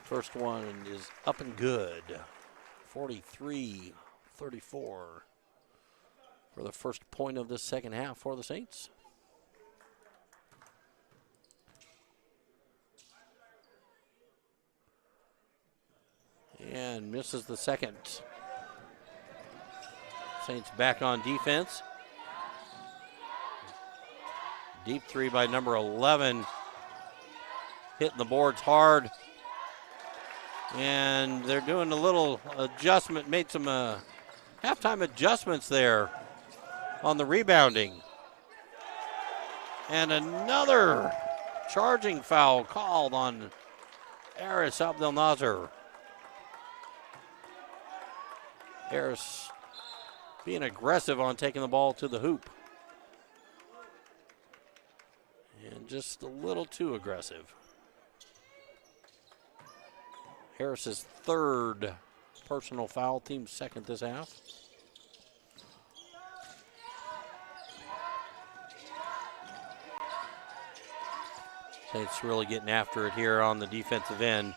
First one is up and good. 43-34 for the first point of this second half for the Saints. And misses the second. Saints back on defense. Deep three by number 11. Hitting the boards hard. And they're doing a little adjustment, made some halftime adjustments there on the rebounding. And another charging foul called on Eris Abdel Nasser. Eris being aggressive on taking the ball to the hoop. And just a little too aggressive. Harris's third personal foul, team's second this half. Saints really getting after it here on the defensive end.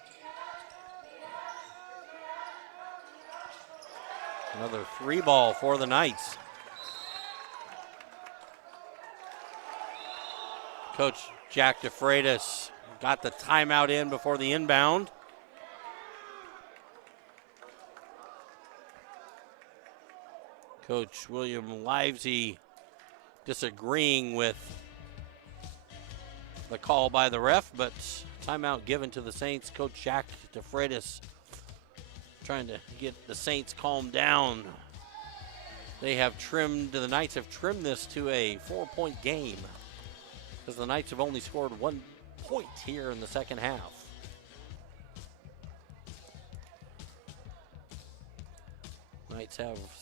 Another 3-ball for the Knights. Coach Jack DeFreitas got the timeout in before the inbound. Coach William Livesey disagreeing with the call by the ref, but timeout given to the Saints. Coach Jack DeFreitas trying to get the Saints calmed down. The Knights have trimmed this to a 4-point game because the Knights have only scored 1 point here in the second half.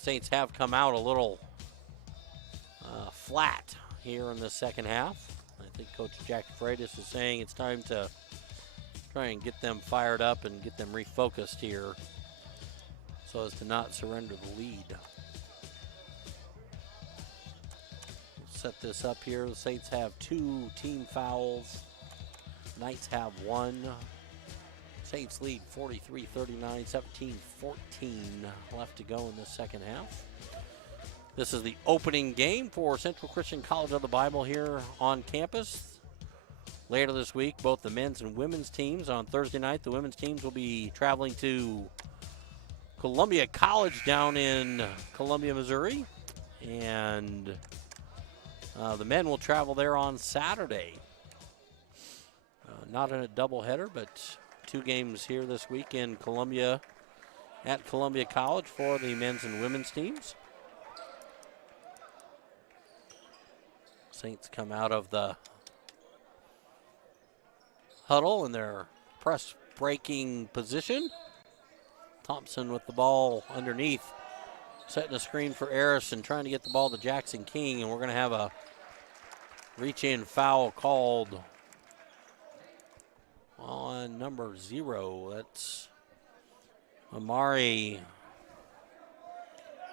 Saints have come out a little flat here in the second half. I think Coach Jack Freitas is saying it's time to try and get them fired up and get them refocused here so as to not surrender the lead. We'll set this up here. The Saints have 2 team fouls. Knights have 1. Saints lead 43-39, 17-14 left to go in the second half. This is the opening game for Central Christian College of the Bible here on campus. Later this week, both the men's and women's teams. On Thursday night, the women's teams will be traveling to Columbia College down in Columbia, Missouri. And the men will travel there on Saturday. Not in a doubleheader, but 2 games here this week in Columbia, at Columbia College for the men's and women's teams. Saints come out of the huddle in their press breaking position. Thompson with the ball underneath, setting a screen for Eris and trying to get the ball to Jackson King, and we're going to have a reach-in foul called on number 0. That's Amari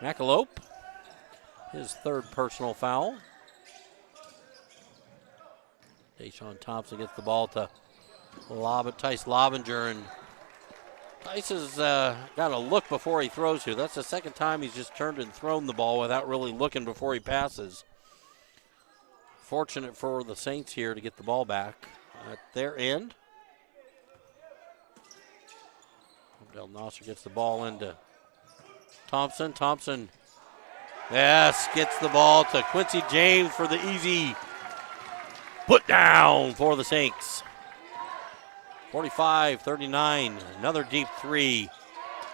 McAlope, his 3rd personal foul. Deshaun Thompson gets the ball to Tice Lobinger, and Tice has got to look before he throws here. That's the second time he's just turned and thrown the ball without really looking before he passes. Fortunate for the Saints here to get the ball back at their end. Del Nasser gets the ball into Thompson. Thompson, yes, gets the ball to Quincy James for the easy put down for the Saints. 45-39, another deep three.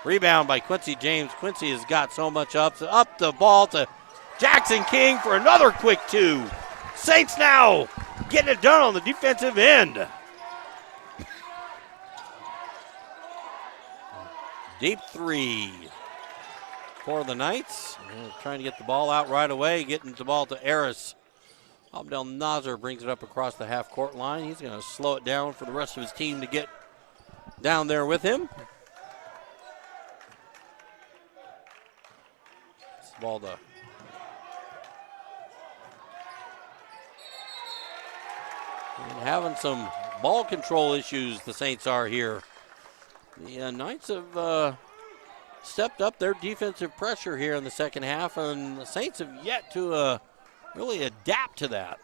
Rebound by Quincy James. Quincy has got so much up the ball to Jackson King for another quick two. Saints now getting it done on the defensive end. Deep three for the Knights. Trying to get the ball out right away, getting the ball to Harris. Abdel Nasser brings it up across the half-court line. He's going to slow it down for the rest of his team to get down there with him. It's the ball to and having some ball control issues, the Saints are here. The Knights have stepped up their defensive pressure here in the second half, and the Saints have yet to really adapt to that.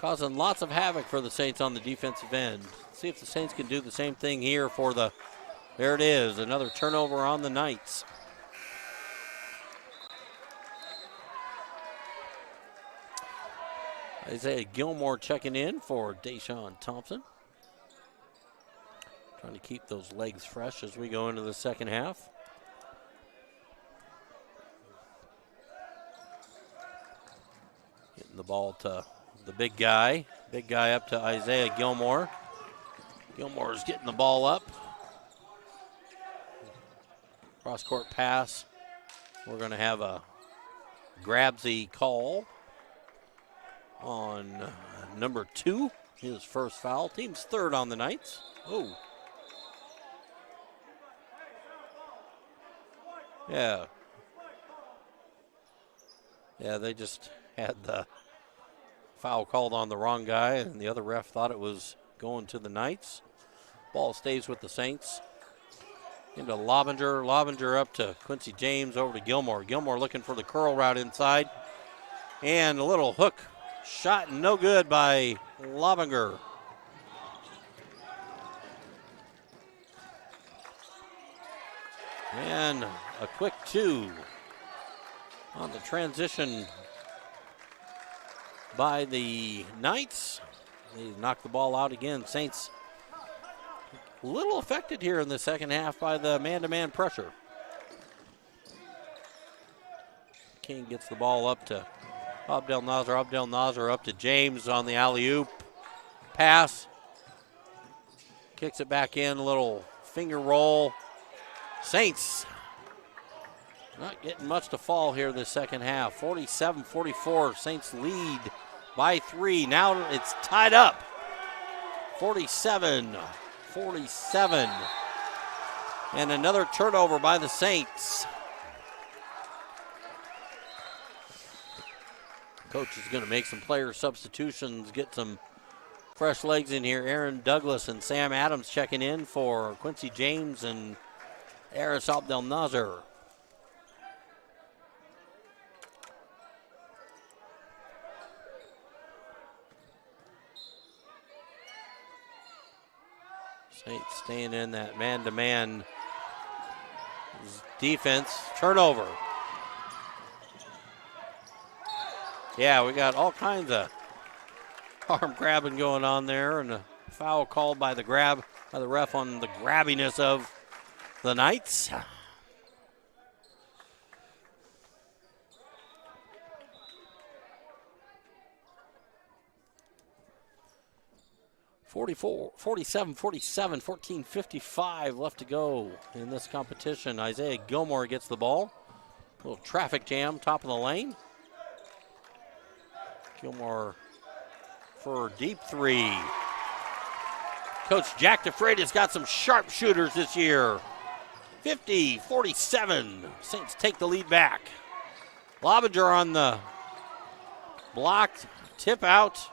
Causing lots of havoc for the Saints on the defensive end. See if the Saints can do the same thing here for the, there it is, another turnover on the Knights. Isaiah Gilmore checking in for Deshaun Thompson. Trying to keep those legs fresh as we go into the second half. Getting the ball to the big guy. Big guy up to Isaiah Gilmore. Gilmore's getting the ball up. Cross-court pass. We're going to have a grabsy call on number 2. His first foul. Team's third on the Knights. Oh. Yeah. Yeah, they just had the foul called on the wrong guy, and the other ref thought it was going to the Knights. Ball stays with the Saints. Into Lobinger. Lobinger up to Quincy James, over to Gilmore. Gilmore looking for the curl route inside. And a little hook shot, no good by Lobinger. And a quick 2 on the transition by the Knights. They knocked the ball out again. Saints a little affected here in the second half by the man-to-man pressure. King gets the ball up to Abdel Nasser. Abdel Nasser up to James on the alley-oop. Pass. Kicks it back in, a little finger roll. Saints not getting much to fall here this second half. 47-44, Saints lead by 3. Now it's tied up. 47-47. And another turnover by the Saints. Coach is going to make some player substitutions, get some fresh legs in here. Aaron Douglas and Sam Adams checking in for Quincy James and Aris Abdel Nasser. Saints staying in that man-to-man defense. Turnover. Yeah, we got all kinds of arm grabbing going on there, and a foul called by the ref on the grabbiness of the Knights. 47-47, 14:55 left to go in this competition. Isaiah Gilmore gets the ball. A little traffic jam, top of the lane. Gilmore for deep 3. Coach Jack DeFreitas got some sharp shooters this year. 50-47. Saints take the lead back. Lobinger on the block, tip out.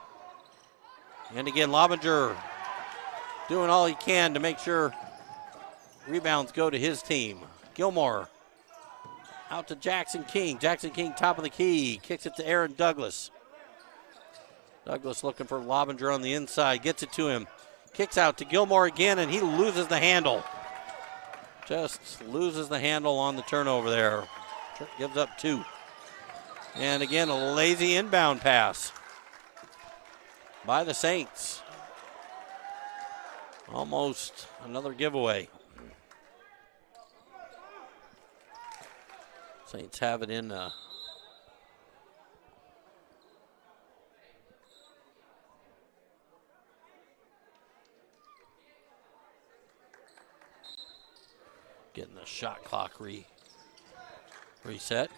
And again, Lobinger doing all he can to make sure rebounds go to his team. Gilmore out to Jackson King. Jackson King, top of the key, kicks it to Aaron Douglas. Douglas looking for Lobinger on the inside, gets it to him. Kicks out to Gilmore again, and he loses the handle. Just loses the handle on the turnover there. Gives up 2. And again, a lazy inbound pass by the Saints. Almost another giveaway. Saints have it in getting the shot clock reset.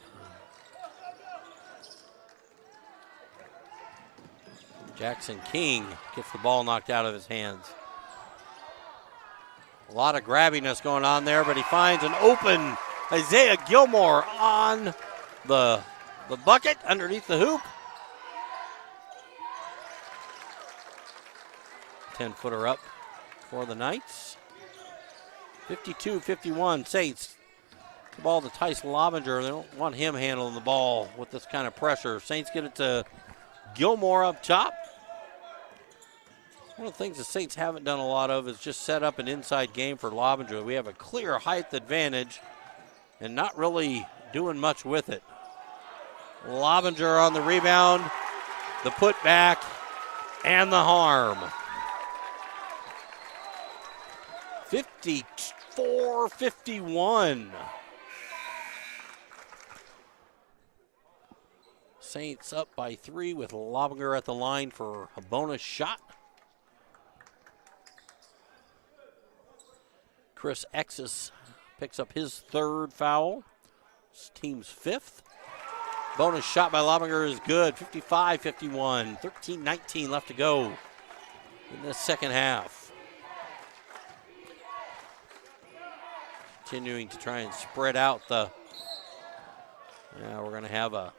Jackson King gets the ball knocked out of his hands. A lot of grabbiness going on there, but he finds an open Isaiah Gilmore on the bucket underneath the hoop. 10-footer up for the Knights. 52-51 Saints. The ball to Tyson Lobinger. They don't want him handling the ball with this kind of pressure. Saints get it to Gilmore up top. One of the things the Saints haven't done a lot of is just set up an inside game for Lobinger. We have a clear height advantage and not really doing much with it. Lobinger on the rebound, the putback, and the harm. 54-51. Saints up by 3 with Lobinger at the line for a bonus shot. Chris Exis picks up his 3rd foul. His team's 5th. Bonus shot by Lobinger is good. 55-51. 13-19 left to go in the second half. Continuing to try and spread out the... Yeah, we're going to have a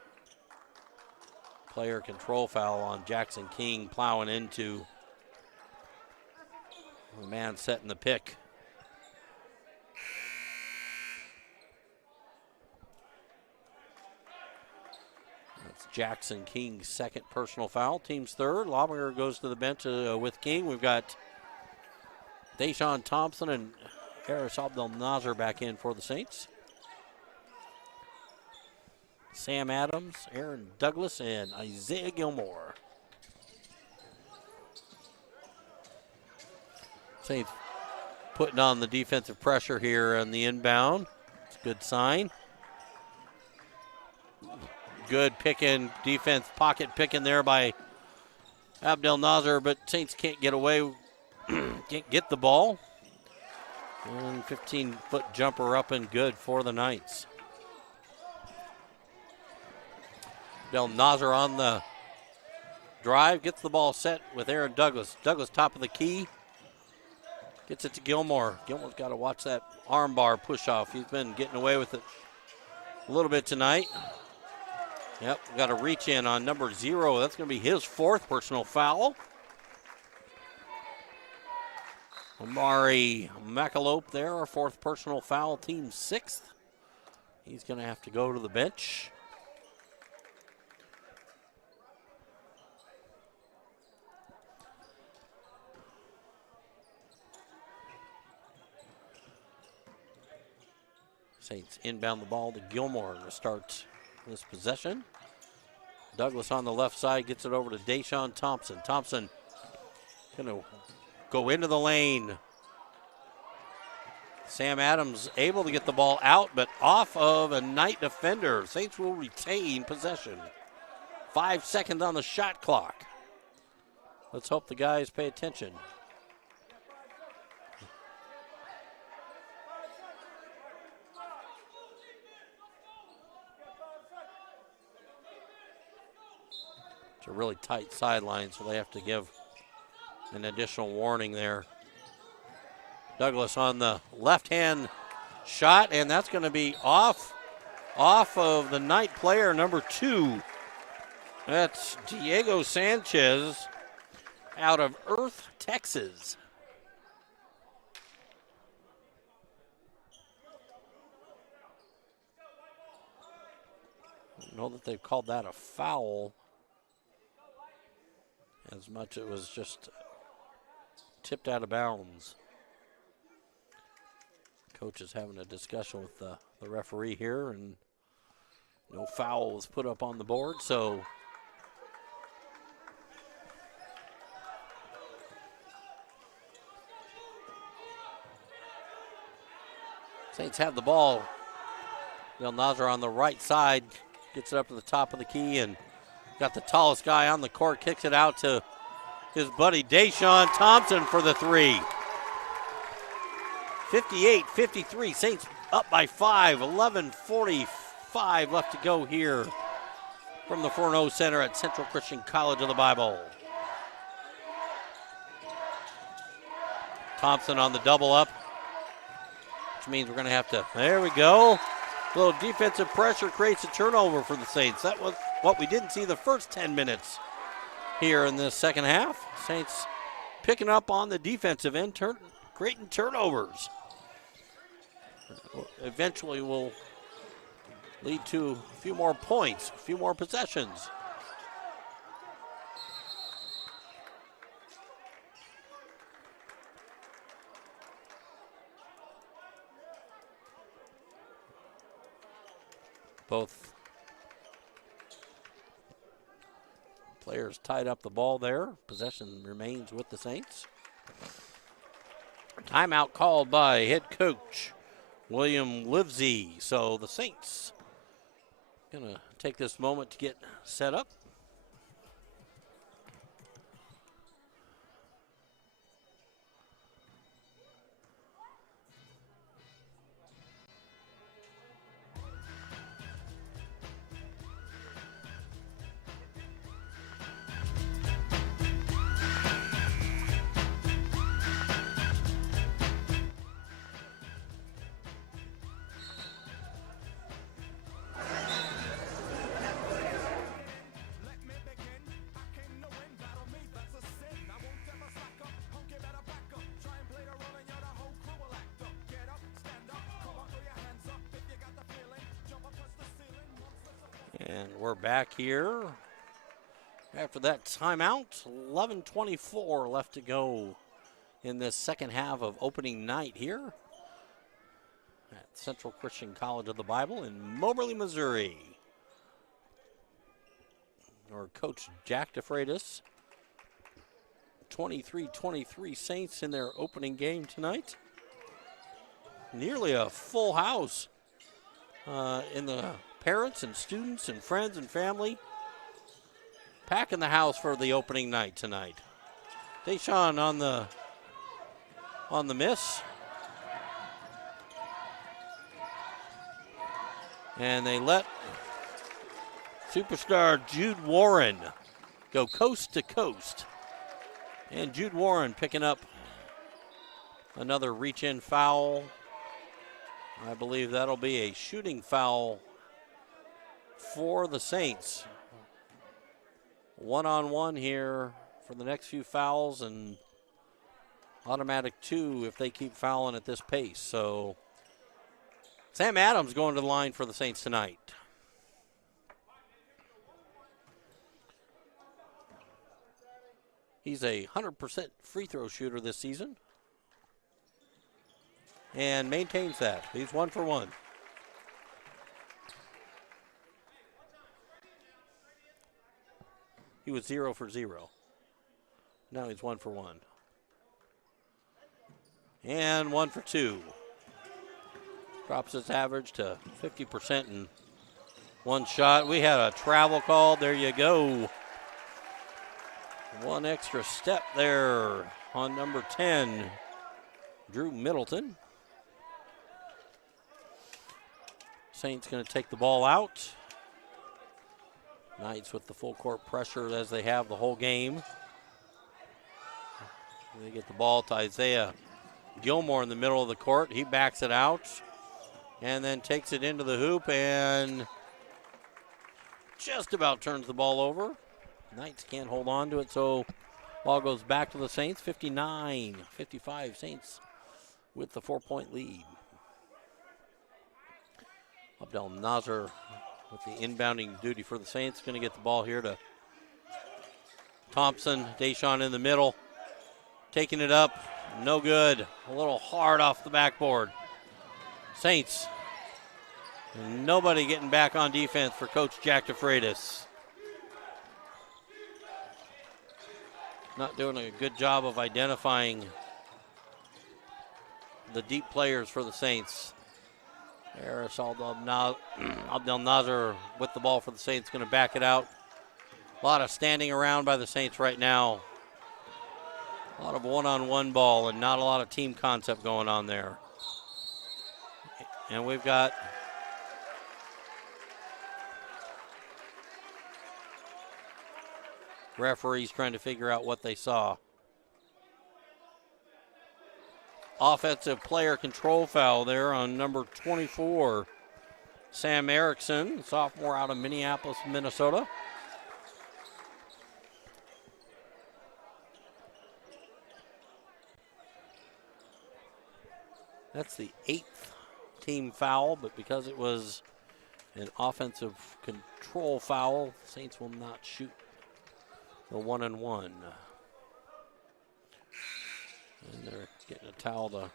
player control foul on Jackson King plowing into the man setting the pick. Jackson King's 2nd personal foul, team's 3rd. Lobinger goes to the bench with King. We've got Deshaun Thompson and Harris Abdel Nazar back in for the Saints. Sam Adams, Aaron Douglas, and Isaiah Gilmore. Saints putting on the defensive pressure here on the inbound. It's a good sign. Good picking, defense pocket picking there by Abdel Nazar, but Saints can't get away, can't get the ball. And 15-foot jumper up and good for the Knights. Abdel Nazar on the drive, gets the ball set with Aaron Douglas. Douglas top of the key, gets it to Gilmore. Gilmore's got to watch that arm bar push off. He's been getting away with it a little bit tonight. Yep, got a reach in on number 0. That's going to be his 4th personal foul. Amari McAlope there, our 4th personal foul, team 6th. He's going to have to go to the bench. Saints inbound the ball to Gilmore to start this possession. Douglas on the left side gets it over to Deshaun Thompson. Thompson going to go into the lane. Sam Adams able to get the ball out, but off of a Knight defender. Saints will retain possession. 5 seconds on the shot clock. Let's hope the guys pay attention. It's a really tight sideline, so they have to give an additional warning there. Douglas on the left-hand shot, and that's going to be off of the Knight player, number 2. That's Diego Sanchez out of Earth, Texas. I don't know that they've called that a foul as much. It was just tipped out of bounds. Coach is having a discussion with the referee here, and no foul was put up on the board, so Saints have the ball. Del Nazar on the right side, gets it up to the top of the key, and got the tallest guy on the court, kicks it out to his buddy Deshaun Thompson for the three. 58-53, Saints up by 5, 11:45 left to go here from the Forno Center at Central Christian College of the Bible. Thompson on the double up, which means we're going to have to, there we go. A little defensive pressure creates a turnover for the Saints. That was what we didn't see the first 10 minutes here in this second half. Saints picking up on the defensive end, creating turnovers. Eventually will lead to a few more points, a few more possessions. Both players tied up the ball there. Possession remains with the Saints. Timeout called by head coach William Livesey. So the Saints gonna take this moment to get set up. And we're back here after that timeout. 11:24 left to go in this second half of opening night here at Central Christian College of the Bible in Moberly, Missouri. Our coach Jack DeFreitas. 23-23 Saints in their opening game tonight. Nearly a full house in the parents and students and friends and family packing the house for the opening night tonight. Deshaun on the miss. And they let superstar Jude Warren go coast to coast. And Jude Warren picking up another reach-in foul. I believe that'll be a shooting foul for the Saints. One-on-one here for the next few fouls, and automatic 2 if they keep fouling at this pace. So Sam Adams going to the line for the Saints tonight. He's a 100% free throw shooter this season and maintains that. He's 1 for 1. He was 0 for 0. Now he's 1 for 1. And 1 for 2. Drops his average to 50% in one shot. We had a travel call. There you go. One extra step there on number 10, Drew Middleton. Saints going to take the ball out. Knights with the full court pressure as they have the whole game. They get the ball to Isaiah Gilmore in the middle of the court. He backs it out and then takes it into the hoop and just about turns the ball over. Knights can't hold on to it, so ball goes back to the Saints. 59-55 Saints with the 4-point lead. Abdel Nasser with the inbounding duty for the Saints. Going to get the ball here to Thompson. Deshaun in the middle. taking it up. No good. A little hard off the backboard. Saints. Nobody getting back on defense for Coach Jack DeFreitas. Not doing a good job of identifying the deep players for the Saints. Eris Abdel Nazar with the ball for the Saints, going to back it out. A lot of standing around by the Saints right now. A lot of one-on-one ball and not a lot of team concept going on there. And we've got referees trying to figure out what they saw. Offensive player control foul there on number 24, Sam Erickson, sophomore out of Minneapolis, Minnesota. That's the 8th team foul, but because it was an offensive control foul, Saints will not shoot the 1-and-1. And they're getting a towel to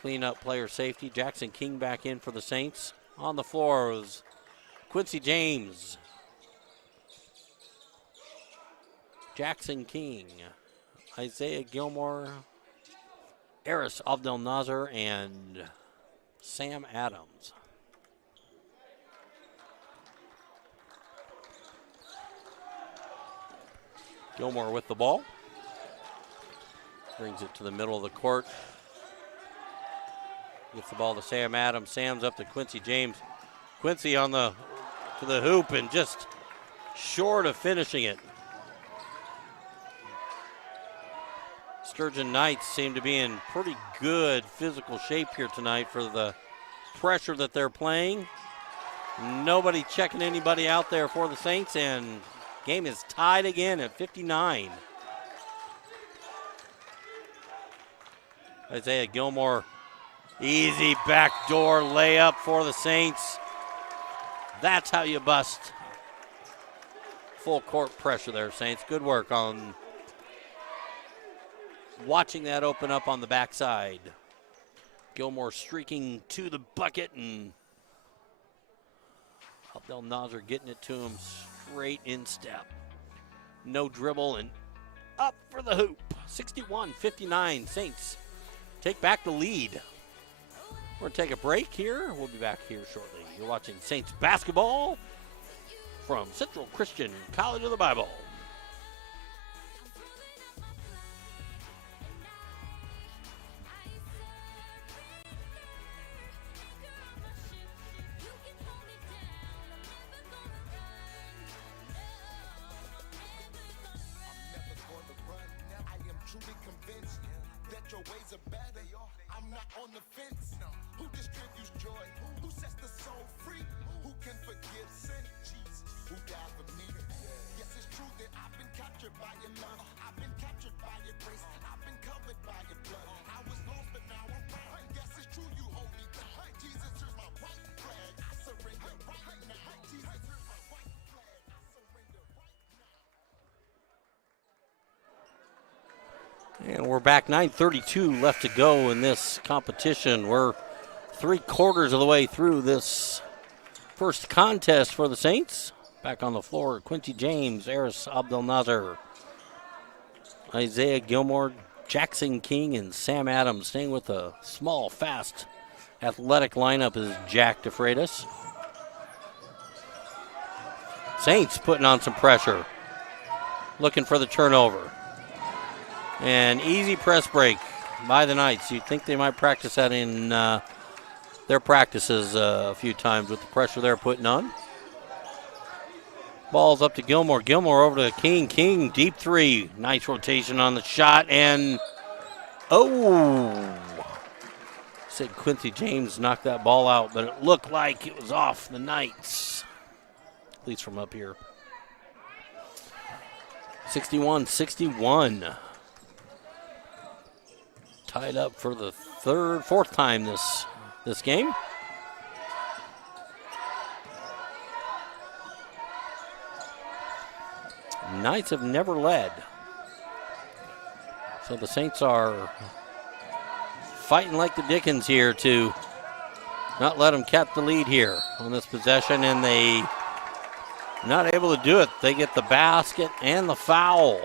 clean up player safety. Jackson King back in for the Saints. On the floor was Quincy James. Jackson King, Isaiah Gilmore, Eris Abdel Nazar, and Sam Adams. Gilmore with the ball. Brings it to the middle of the court. Gets the ball to Sam Adams. Sam's up to Quincy James. Quincy on to the hoop and just short of finishing it. Sturgeon Knights seem to be in pretty good physical shape here tonight for the pressure that they're playing. Nobody checking anybody out there for the Saints, and game is tied again at 59. Isaiah Gilmore, easy backdoor layup for the Saints. That's how you bust full court pressure there, Saints. Good work on watching that open up on the backside. Gilmore streaking to the bucket, and Abdel Nazar getting it to him straight in step. No dribble and up for the hoop. 61-59, Saints take back the lead. We're going to take a break here. We'll be back here shortly. You're watching Saints basketball from Central Christian College of the Bible. And we're back, 9:32 left to go in this competition. We're 3/4 of the way through this first contest for the Saints. Back on the floor, Quincy James, Eris Abdel Nazar, Isaiah Gilmore, Jackson King, and Sam Adams. Staying with a small, fast, athletic lineup is Jack DeFreitas. Saints putting on some pressure, looking for the turnover. An easy press break by the Knights. You'd think they might practice that in their practices a few times with the pressure they're putting on. Ball's up to Gilmore. Gilmore over to King. King, deep three. Nice rotation on the shot. And, said Quincy James knocked that ball out, but it looked like it was off the Knights, at least from up here. 61-61. Tied up for the fourth time this game. Knights have never led. So the Saints are fighting like the Dickens here to not let them cap the lead here on this possession, and they not able to do it. They get the basket and the foul.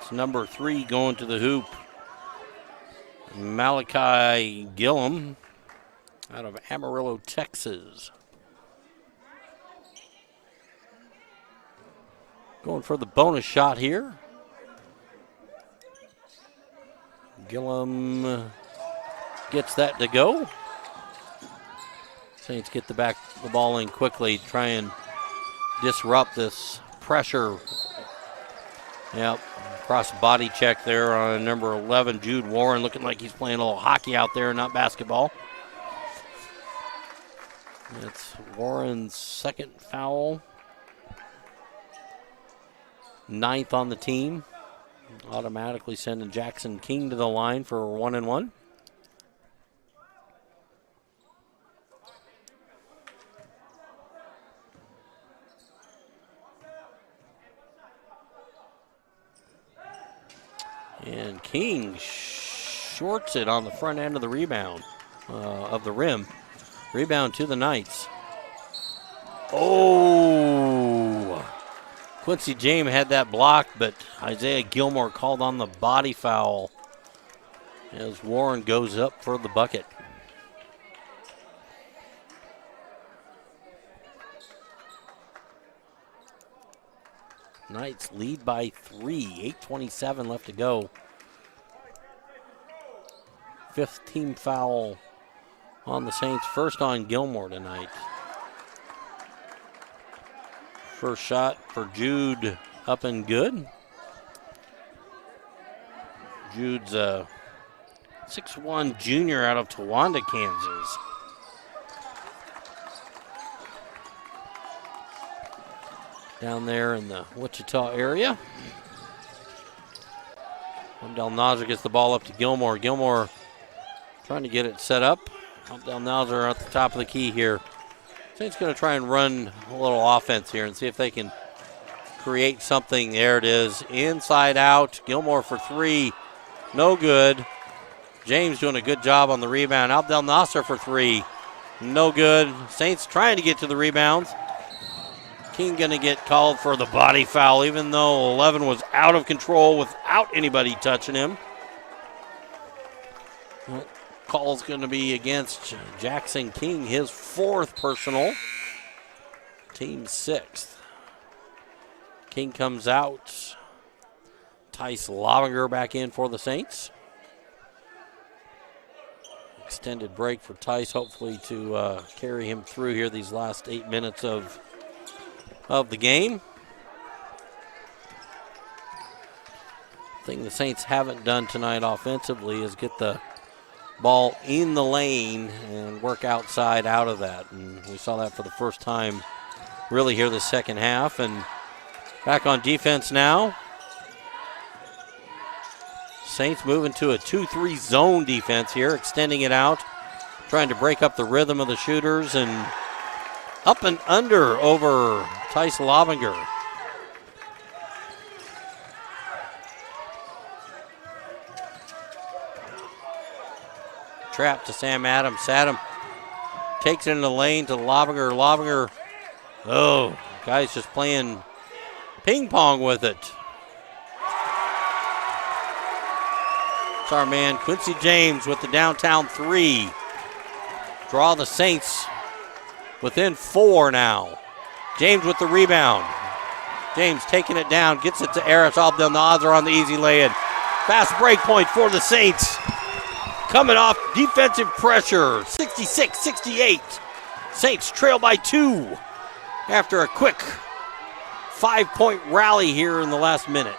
It's number 3 going to the hoop. Malachi Gillum out of Amarillo, Texas. Going for the bonus shot here. Gillum gets that to go. Saints get the ball in quickly, try and disrupt this pressure. Yep, cross body check there on number 11, Jude Warren, looking like he's playing a little hockey out there, not basketball. It's Warren's second foul. 9th on the team. Automatically sending Jackson King to the line for 1-and-1. And King shorts it on the front end of the rebound, of the rim. Rebound to the Knights. Oh! Quincy James had that blocked, but Isaiah Gilmore called on the body foul as Warren goes up for the bucket. Knights lead by 3, 8:27 left to go. 5th team foul on the Saints, first on Gilmore tonight. First shot for Jude up and good. Jude's a 6'1" junior out of Towanda, Kansas. Down there in the Wichita area. Abdel Nasser gets the ball up to Gilmore. Gilmore trying to get it set up. Abdel Nasser at the top of the key here. Saints going to try and run a little offense here and see if they can create something. There it is, inside out. Gilmore for 3, no good. James doing a good job on the rebound. Abdel Nasser for 3, no good. Saints trying to get to the rebounds. King going to get called for the body foul, even though 11 was out of control without anybody touching him. Call's going to be against Jackson King, his 4th personal. Team 6th. King comes out. Tice Lovinger back in for the Saints. Extended break for Tice, hopefully to carry him through here these last 8 minutes of the game. Thing the Saints haven't done tonight offensively is get the ball in the lane and work outside out of that. And we saw that for the first time really here the second half. And back on defense now. Saints moving to a 2-3 zone defense here, extending it out, trying to break up the rhythm of the shooters, and up and under over Tice Lovinger. Trap to Sam Adams. Adam takes it in the lane to Lovinger. Lovinger, oh, guy's just playing ping pong with it. It's our man Quincy James with the downtown 3. Draw the Saints within 4 now. James with the rebound. James taking it down, gets it to Eris Abdel Nasser on the easy lay-in. Fast break point for the Saints. Coming off defensive pressure, 66-68. Saints trail by 2 after a quick 5-point rally here in the last minute.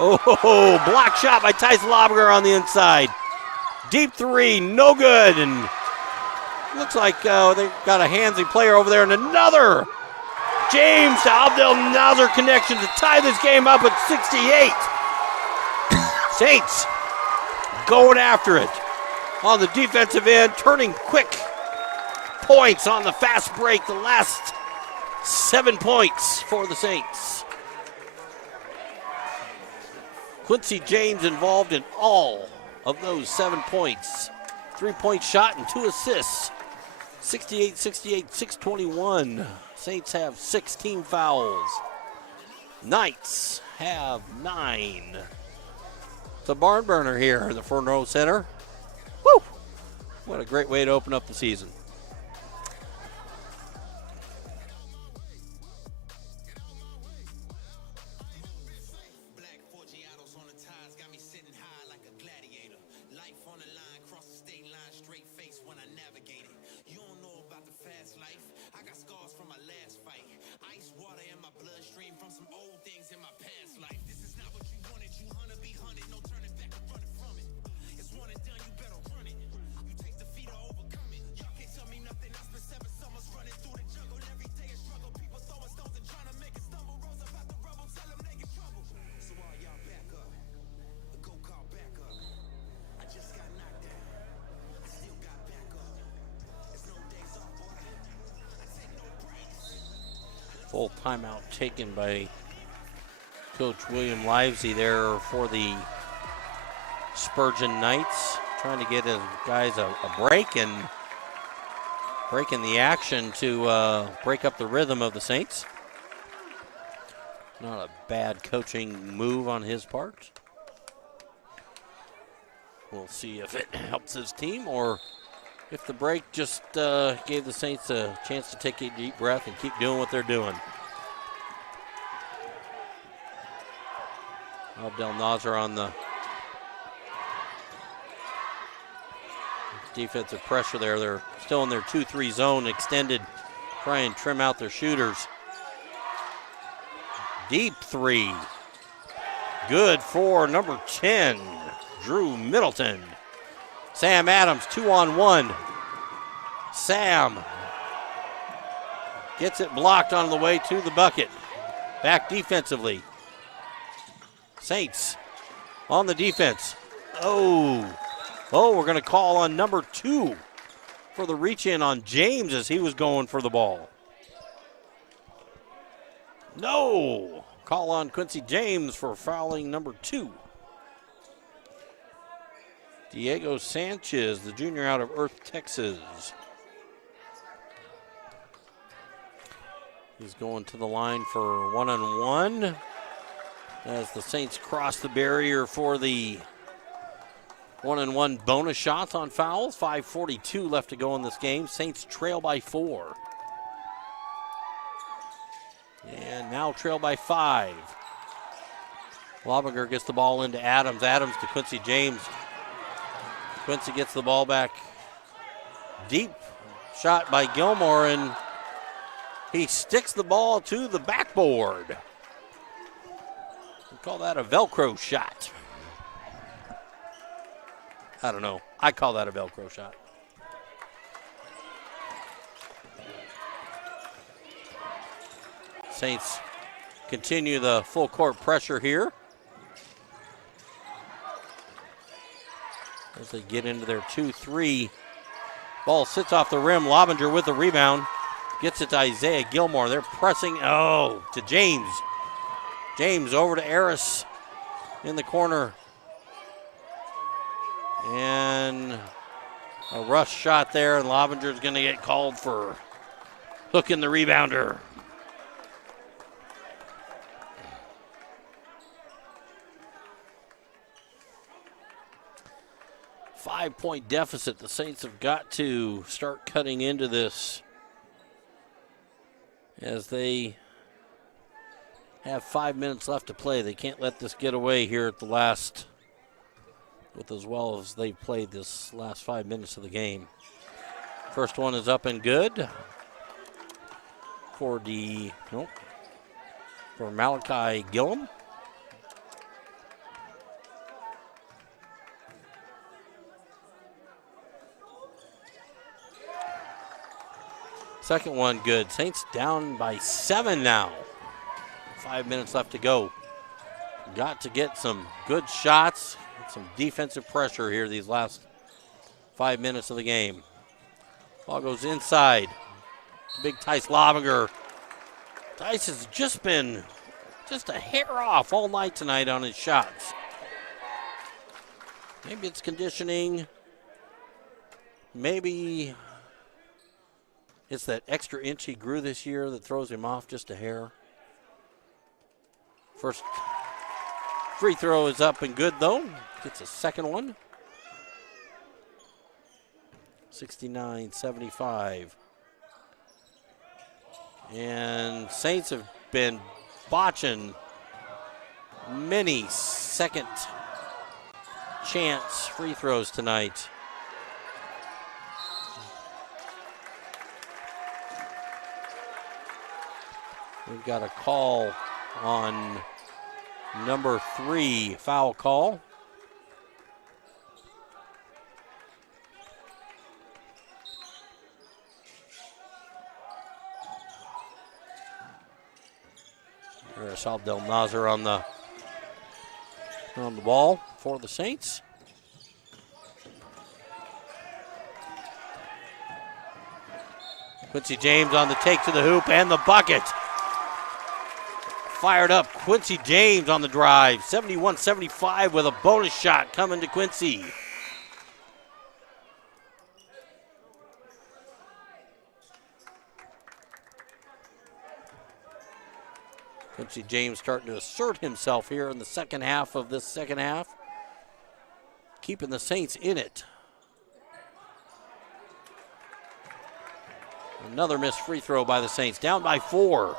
Oh, block shot by Tice Lovinger on the inside. Deep 3, no good. And looks like they've got a handsy player over there. And another James to Abdel Nasser connection to tie this game up at 68. Saints going after it on the defensive end, turning quick points on the fast break. The last 7 points for the Saints. Quincy James involved in all of those 7 points. 3-point shot and 2 assists. 68-68, 6:21. Saints have 16 fouls. Knights have 9. It's a barn burner here in the Forno Center. Woo! What a great way to open up the season. Full timeout taken by Coach William Livesey there for the Spurgeon Knights, trying to get his guys a break and breaking the action to break up the rhythm of the Saints. Not a bad coaching move on his part. We'll see if it helps his team or if the break just gave the Saints a chance to take a deep breath and keep doing what they're doing. Abdel Nasser on the defensive pressure there. They're still in their 2-3 zone, extended, try and trim out their shooters. Deep three. Good for number 10, Drew Middleton. Sam Adams, 2-on-1. Sam gets it blocked on the way to the bucket. Back defensively. Saints on the defense. Oh, we're going to call on number 2 for the reach in on James as he was going for the ball. No, call on Quincy James for fouling number 2. Diego Sanchez, the junior out of Earth, Texas. He's going to the line for 1-on-1 as the Saints cross the barrier for the 1-on-1 bonus shots on fouls. 5:42 left to go in this game. Saints trail by 4. And now trail by 5. Lobinger gets the ball into Adams. Adams to Quincy James. Quincy gets the ball back. Deep shot by Gilmore, and he sticks the ball to the backboard. We call that a Velcro shot. I don't know. I call that a Velcro shot. Saints continue the full court pressure here as they get into their 2-3. Ball sits off the rim. Lobinger with the rebound. Gets it to Isaiah Gilmore. They're pressing. Oh, to James. James over to Harris in the corner. And a rush shot there, and Lobinger's going to get called for hooking the rebounder. Five-point deficit. The Saints have got to start cutting into this as they have 5 minutes left to play. They can't let this get away here at the last, with as well as they've played this last 5 minutes of the game. First one is up and good for for Malachi Gillum. Second one good. Saints down by 7 now. 5 minutes left to go. Got to get some good shots, some defensive pressure here these last 5 minutes of the game. Ball goes inside. Big Tice Lobinger. Tice has just been just a hair off all night tonight on his shots. Maybe it's conditioning. Maybe it's that extra inch he grew this year that throws him off just a hair. First free throw is up and good, though. Gets a second one. 69-75. And Saints have been botching many second chance free throws tonight. We've got a call on number 3, foul call. There's Abdel Nasser on the ball for the Saints. Quincy James on the take to the hoop and the bucket. Fired up Quincy James on the drive. 71-75 with a bonus shot coming to Quincy. Quincy James starting to assert himself here in the second half of this second half. Keeping the Saints in it. Another missed free throw by the Saints. Down by 4.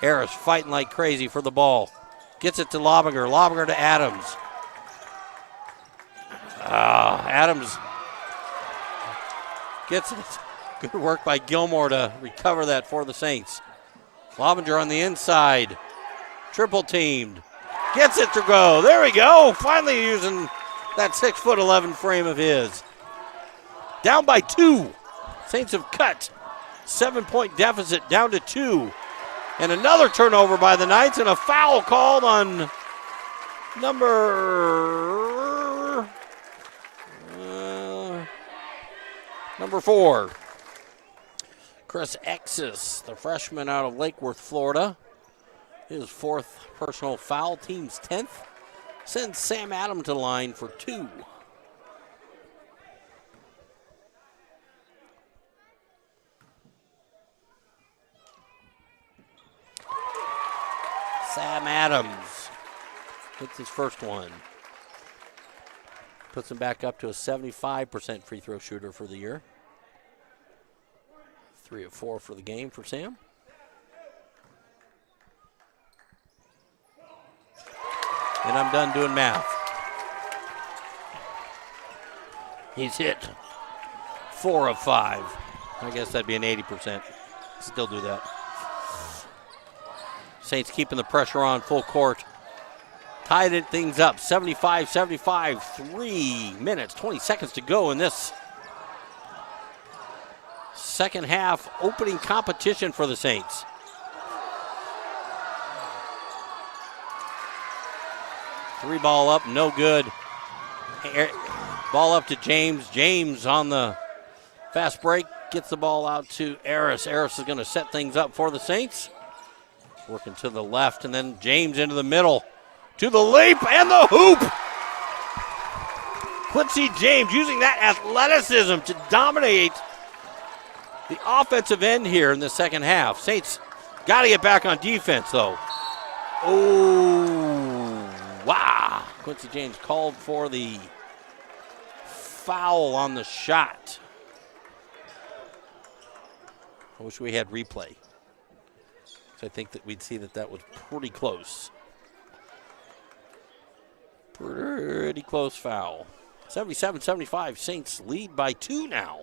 Harris fighting like crazy for the ball. Gets it to Lobinger. Lobinger to Adams. Adams gets it. Good work by Gilmore to recover that for the Saints. Lobinger on the inside. Triple teamed. Gets it to go. There we go. Finally using that 6'11" frame of his. Down by 2. Saints have cut. 7-point deficit down to 2. And another turnover by the Knights and a foul called on number 4. Chris Exis, the freshman out of Lake Worth, Florida. His 4th personal foul, team's 10th. Sends Sam Adams to the line for 2. Sam Adams gets his first one. Puts him back up to a 75% free throw shooter for the year. 3 of 4 for the game for Sam. And I'm done doing math. He's hit 4 of 5. I guess that'd be an 80%. Still do that. Saints keeping the pressure on full court. Tied it things up, 75-75, 3 minutes, 20 seconds to go in this second half opening competition for the Saints. Three ball up, no good. Ball up to James. James on the fast break, gets the ball out to Harris. Harris is going to set things up for the Saints. Working to the left, and then James into the middle. To the leap and the hoop. Quincy James using that athleticism to dominate the offensive end here in the second half. Saints got to get back on defense, though. Oh, wow. Quincy James called for the foul on the shot. I wish we had replay. I think that we'd see that was pretty close. Pretty close foul. 77-75, Saints lead by 2 now.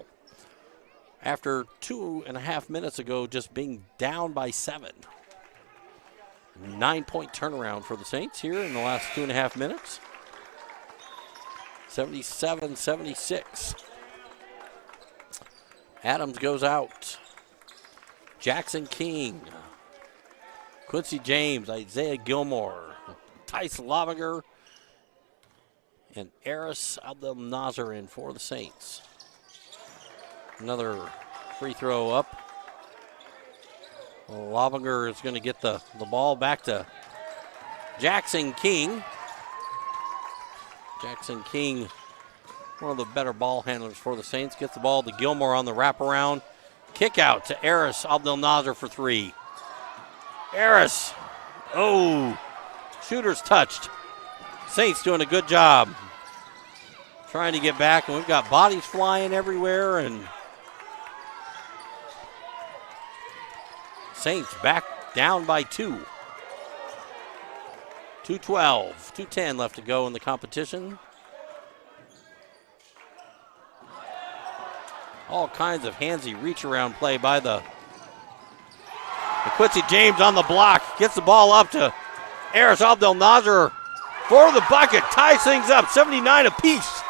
After 2.5 minutes ago, just being down by 7. 9-point turnaround for the Saints here in the last 2.5 minutes. 77-76. Adams goes out. Jackson King. Quincy James, Isaiah Gilmore, Tice Lovinger, and Eris Abdel-Nazar in for the Saints. Another free throw up. Lovinger is going to get the ball back to Jackson King. Jackson King, one of the better ball handlers for the Saints, gets the ball to Gilmore on the wraparound. Kick out to Eris Abdel-Nazar for three. Eris, shooter's touched. Saints doing a good job trying to get back, and we've got bodies flying everywhere, and Saints back down by 2. 2:12, 2:10 left to go in the competition. All kinds of handsy reach around play by the Quincy James on the block. Gets the ball up to Eris Abdel-Nazar for the bucket. Ties things up, 79 apiece.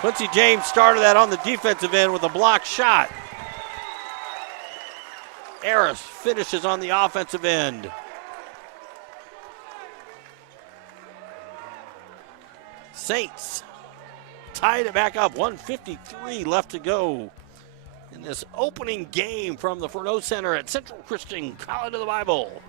Quincy James started that on the defensive end with a block shot. Eris finishes on the offensive end. Saints tied it back up, 1:53 left to go in this opening game from the Furneaux Center at Central Christian College of the Bible.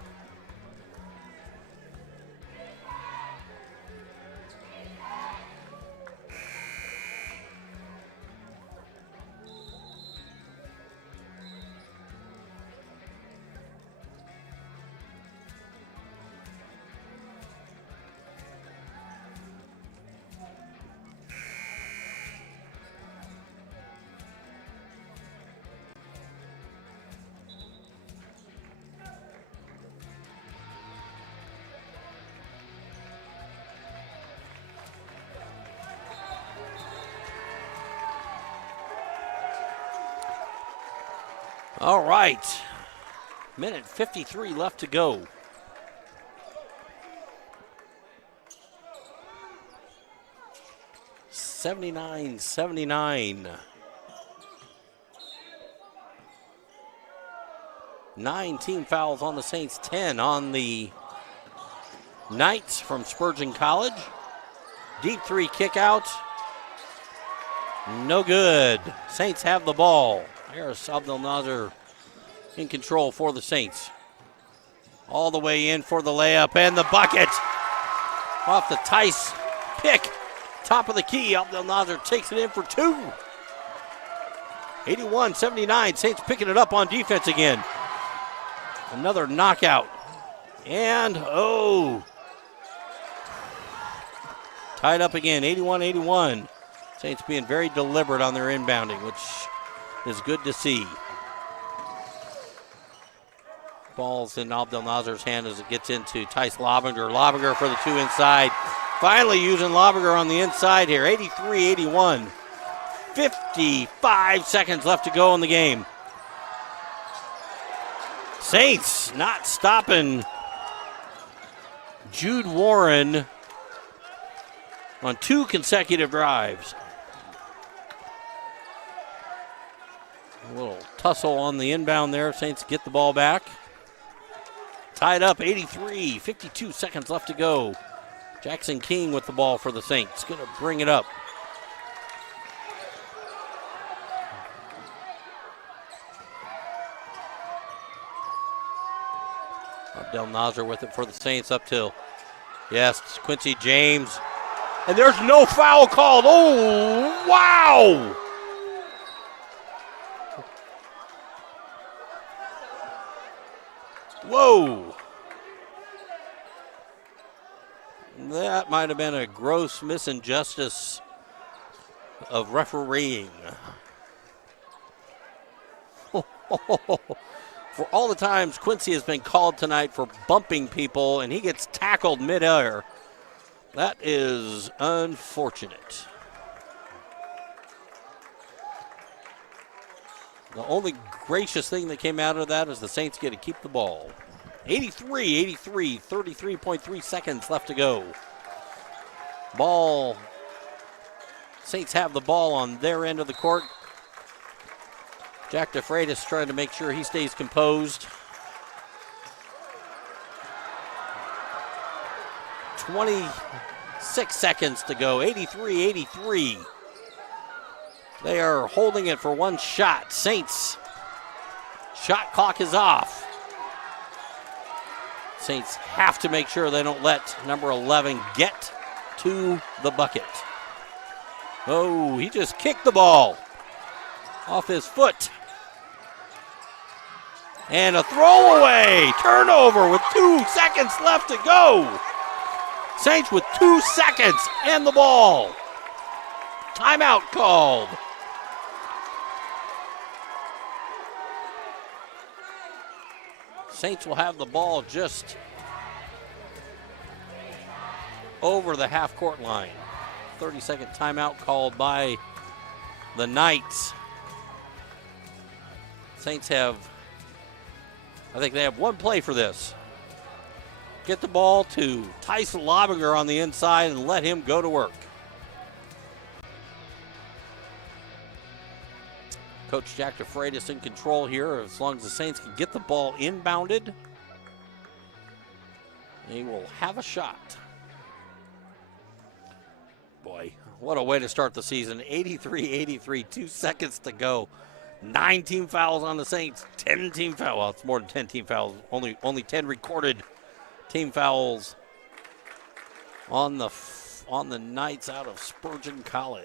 All right, minute 53 left to go. $79-79. 9 team fouls on the Saints, 10 on the Knights from Spurgeon College. Deep three kick out. No good. Saints have the ball. Eris Abdel-Nazar in control for the Saints. All the way in for the layup and the bucket. Off the Tice pick. Top of the key. Abdel-Nazar takes it in for 2. 81-79. Saints picking it up on defense again. Another knockout. And, tied up again, 81-81. Saints being very deliberate on their inbounding, which is good to see. Ball's in Abdel-Nazar's hand as it gets into Tice Lovinger. Lovinger for the 2 inside. Finally using Lovinger on the inside here. 83-81. 55 seconds left to go in the game. Saints not stopping Jude Warren on 2 consecutive drives. A little tussle on the inbound there. Saints get the ball back. Tied up 83, 52 seconds left to go. Jackson King with the ball for the Saints. Going to bring it up. Abdel-Nazar with it for the Saints up till, yes, Quincy James. And there's no foul called. Oh, wow! Whoa. That might have been a gross misinjustice of refereeing. For all the times Quincy has been called tonight for bumping people and he gets tackled midair, that is unfortunate. The only gracious thing that came out of that is the Saints get to keep the ball. 83-83, 33.3 seconds left to go. Ball. Saints have the ball on their end of the court. Jack DeFreitas trying to make sure he stays composed. 26 seconds to go. 83-83. They are holding it for one shot. Saints, shot clock is off. Saints have to make sure they don't let number 11 get to the bucket. Oh, he just kicked the ball off his foot. And a throwaway. Turnover with 2 seconds left to go. Saints with 2 seconds and the ball. Timeout called. Saints will have the ball just over the half-court line. 30-second timeout called by the Knights. Saints have, I think they have one play for this. Get the ball to Tyson Lobinger on the inside and let him go to work. Coach Jack DeFreitas in control here. As long as the Saints can get the ball inbounded, they will have a shot. Boy, what a way to start the season. 83-83, 2 seconds to go. 9 team fouls on the Saints, 10 team fouls. Well, it's more than 10 team fouls. Only 10 recorded team fouls on the Knights out of Spurgeon College.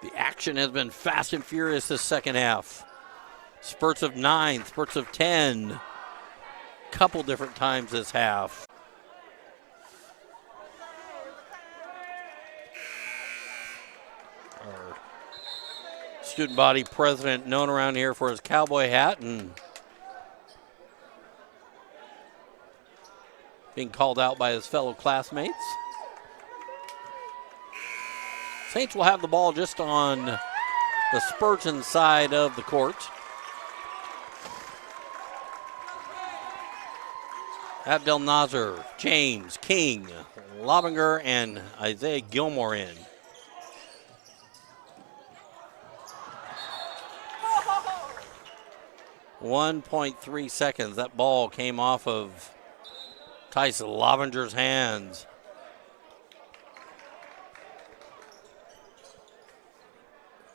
The action has been fast and furious this second half. Spurts of 9, spurts of 10. Couple different times this half. Our student body president, known around here for his cowboy hat and being called out by his fellow classmates. Saints will have the ball just on the Spurgeon side of the court. Abdel Nasser, James, King, Lobinger, and Isaiah Gilmore in. .3 seconds. That ball came off of Tyson Lobinger's hands.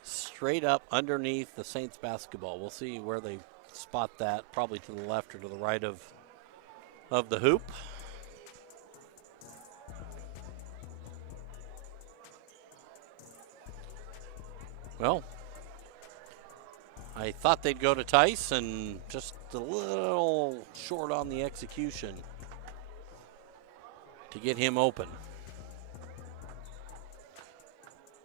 Straight up underneath the Saints basketball. We'll see where they spot that, probably to the left or to the right of the hoop. Well, I thought they'd go to Tice and just a little short on the execution to get him open.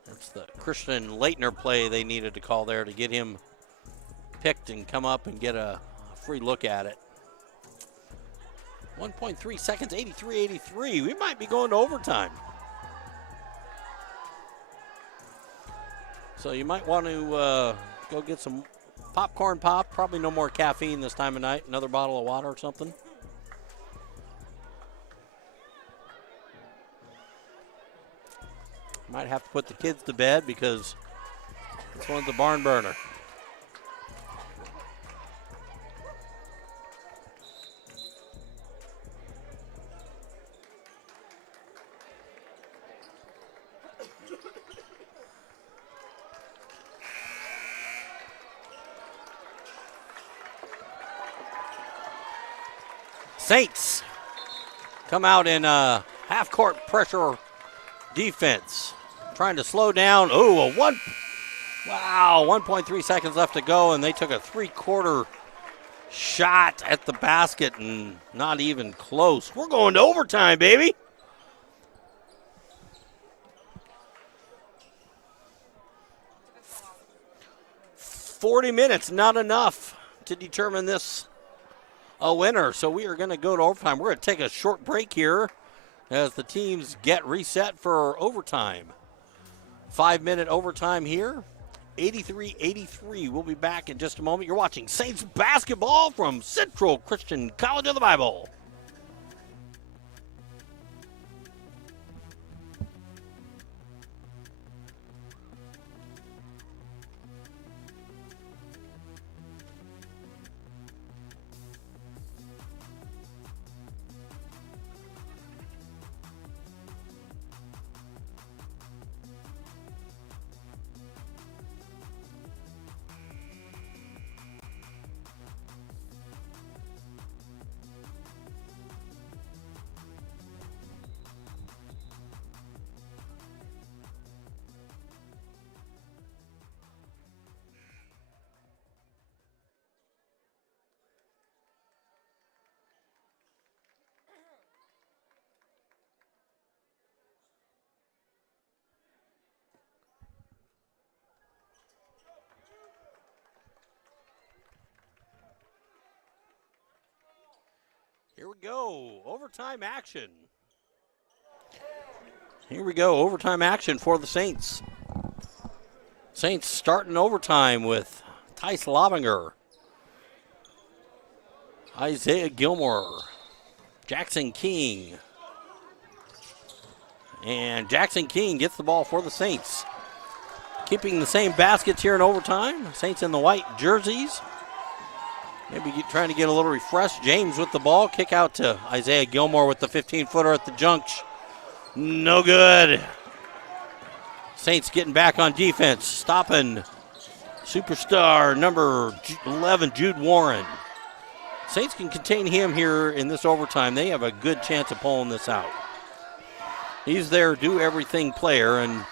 That's the Christian Leitner play they needed to call there to get him picked and come up and get a free look at it. 1.3 seconds, 83-83. We might be going to overtime. So you might want to go get some popcorn pop. Probably no more caffeine this time of night. Another bottle of water or something. Might have to put the kids to bed because this one's a barn burner. Saints come out in half-court pressure defense. Trying to slow down. Oh, 1.3 seconds left to go, and they took a three-quarter shot at the basket and not even close. We're going to overtime, baby. $40 minutes, not enough to determine this a winner. So we are going to go to overtime. We're going to take a short break here as the teams get reset for overtime. 5-minute overtime here. 83-83. We'll be back in just a moment. You're watching Saints basketball from Central Christian College of the Bible. Here we go. Overtime action. Here we go. Overtime action for the Saints. Saints starting overtime with Tice Lobinger, Isaiah Gilmore, Jackson King. And Jackson King gets the ball for the Saints. Keeping the same baskets here in overtime. Saints in the white jerseys. Maybe trying to get a little refreshed. James with the ball. Kick out to Isaiah Gilmore with the 15-footer at the junction. No good. Saints getting back on defense. Stopping superstar number 11, Jude Warren. Saints can contain him here in this overtime. They have a good chance of pulling this out. He's their do-everything player, and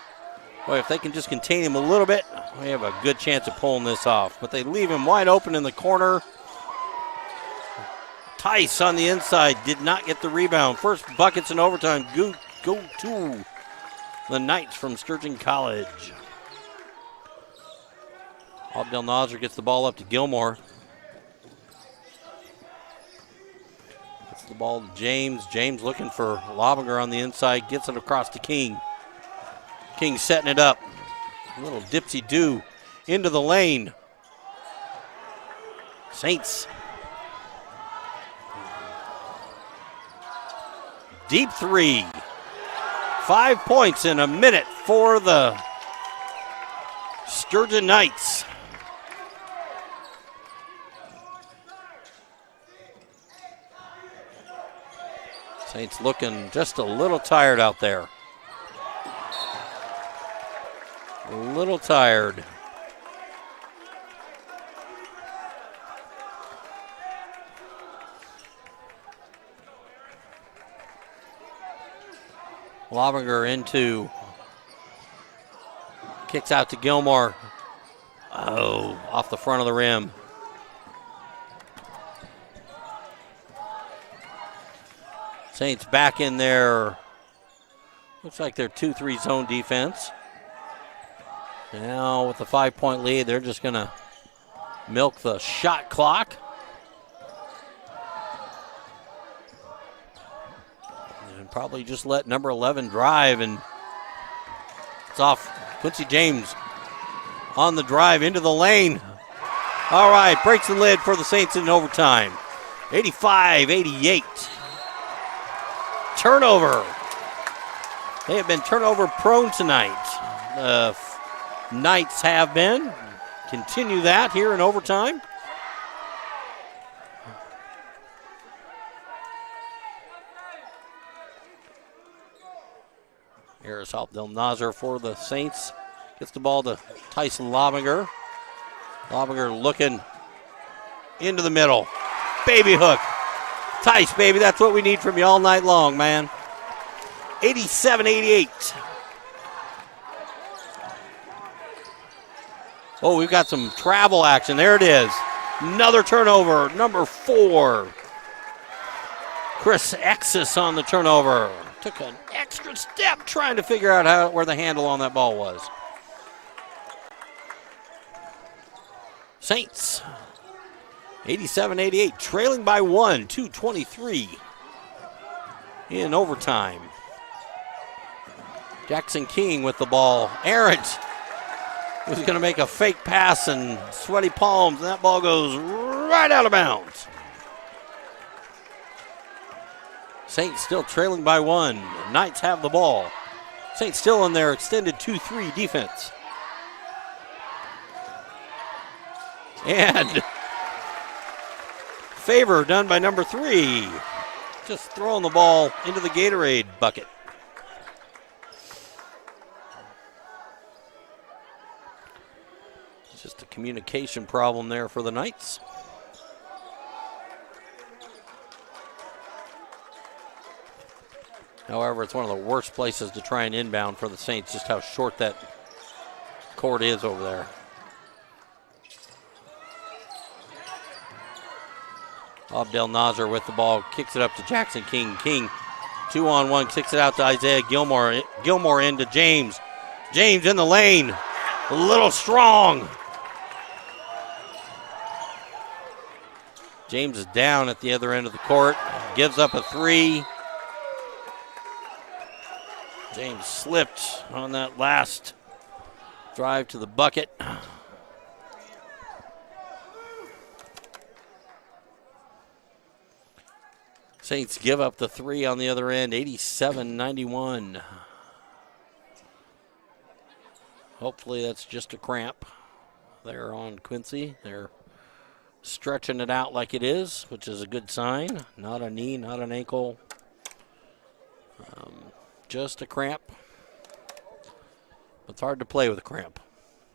boy, if they can just contain him a little bit, they have a good chance of pulling this off. But they leave him wide open in the corner. Tice on the inside did not get the rebound. First buckets in overtime go to the Knights from Spurgeon College. Abdel Nasser gets the ball up to Gilmore. Gets the ball to James. James looking for Lobinger on the inside. Gets it across to King. King setting it up. A little dipsy-do into the lane. Saints. Deep three. 5 points in a minute for the Spurgeon Knights. Saints looking just a little tired out there. A little tired. Lobinger into, kicks out to Gilmore. Oh, off the front of the rim. Saints back in there. Looks like they're 2-3 zone defense. Now with the 5-point lead, they're just going to milk the shot clock. And probably just let number 11 drive, and it's off. Quincy James on the drive into the lane. All right, breaks the lid for the Saints in overtime. 85-88. Turnover. They have been turnover prone tonight. The Knights have been. Continue that here in overtime. Here's Abdel Nasser for the Saints. Gets the ball to Tyson Lobinger. Lobinger looking into the middle. Baby hook. Tice, baby, that's what we need from you all night long, man. 87-88. Oh, we've got some travel action. There it is. Another turnover, number 4. Chris Exis on the turnover. Took an extra step trying to figure out where the handle on that ball was. Saints, 87-88, trailing by 1, 2:23 in overtime. Jackson King with the ball. Arendt was going to make a fake pass and sweaty palms, and that ball goes right out of bounds. Saints still trailing by 1. Knights have the ball. Saints still in their extended 2-3 defense. And favor done by number 3. Just throwing the ball into the Gatorade bucket. It's just a communication problem there for the Knights. However, it's one of the worst places to try and inbound for the Saints, just how short that court is over there. Abdel Nasser with the ball, kicks it up to Jackson King. King, 2-on-1, kicks it out to Isaiah Gilmore. Gilmore into James. James in the lane, a little strong. James is down at the other end of the court. Gives up a three. James slipped on that last drive to the bucket. Saints give up the three on the other end, 87-91. Hopefully that's just a cramp there on Quincy. They're stretching it out like it is, which is a good sign. Not a knee, not an ankle. Just a cramp. It's hard to play with a cramp.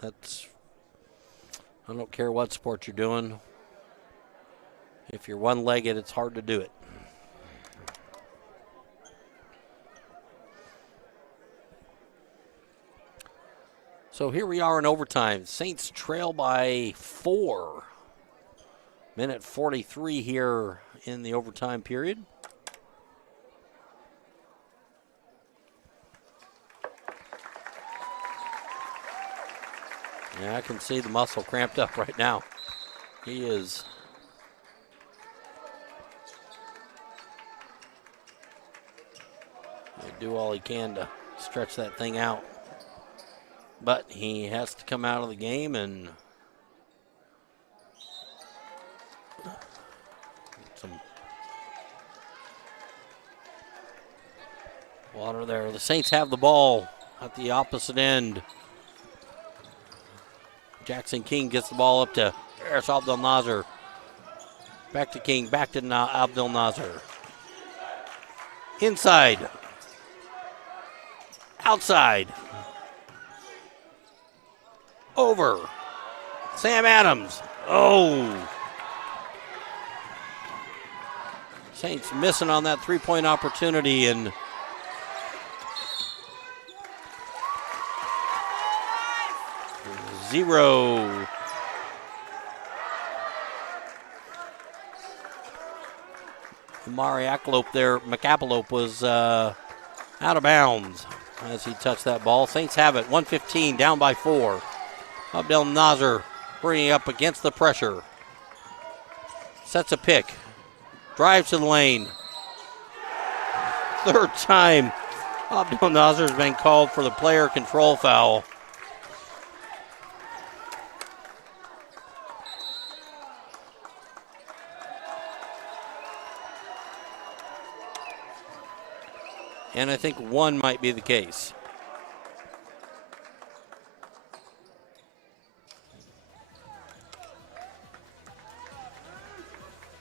I don't care what sport you're doing. If you're one-legged, it's hard to do it. So here we are in overtime. Saints trail by 4. Minute 43 here in the overtime period. Yeah, I can see the muscle cramped up right now. He is. He'll do all he can to stretch that thing out. But he has to come out of the game and some water there. The Saints have the ball at the opposite end. Jackson King gets the ball up to Eris Abdel Nasser. Back to King, back to Abdel Nasser. Inside. Outside. Over. Sam Adams. Oh. Saints missing on that three-point opportunity, and zero. Amari McApalope was out of bounds as he touched that ball. Saints have it, 1:15, down by 4. Abdel Nasser bringing up against the pressure. Sets a pick. Drives to the lane. Third time Abdel Nasser has been called for the player control foul. And I think one might be the case.